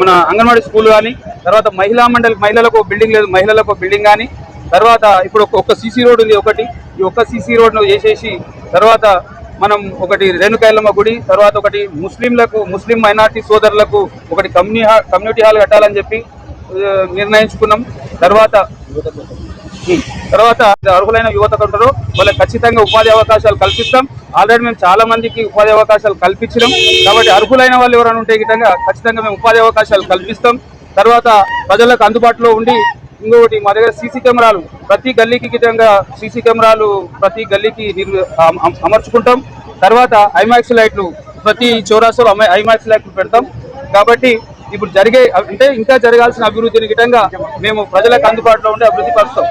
మన అంగన్వాడీ స్కూల్ కానీ, తర్వాత మహిళలకు బిల్డింగ్ లేదు, మహిళలకు బిల్డింగ్ కానీ, తర్వాత ఇప్పుడు ఒక సీసీ రోడ్ ఉంది ఒకటి, ఈ ఒక్క సీసీ రోడ్ను చేసేసి తర్వాత మనం ఒకటి రేణుకాయలమ్మ గుడి, తర్వాత ఒకటి ముస్లిం మైనార్టీ సోదరులకు ఒకటి కమ్యూనిటీ హాల్ కట్టాలని చెప్పి నిర్ణయించుకున్నాం. తర్వాత తర్వాత అర్హులైన యువతకు ఉంటారో వాళ్ళకి ఖచ్చితంగా ఉపాధి అవకాశాలు కల్పిస్తాం. ఆల్రెడీ మేము చాలా మందికి ఉపాధి అవకాశాలు కల్పించినాం. కాబట్టి అర్హులైన వాళ్ళు ఎవరైనా ఉంటే గిట్టంగా ఖచ్చితంగా మేము ఉపాధి అవకాశాలు కల్పిస్తాం. తర్వాత ప్రజలకు అందుబాటులో ఉండి ఇంకొకటి మా దగ్గర సీసీ కెమెరాలు ప్రతి గల్లీకి గిట్టంగా సీసీ కెమెరాలు ప్రతి గల్లీకి అమర్చుకుంటాం. తర్వాత ఐమాక్స్ లైట్లు ప్రతి చౌరాస్తాలో ఐమాక్స్ లైట్లు పెడతాం. కాబట్టి ఇప్పుడు జరిగే అంటే ఇంకా జరగాల్సిన అభివృద్ధిని గిట్టంగా మేము ప్రజలకు అందుబాటులో ఉండి అభివృద్ధి పరుస్తాం.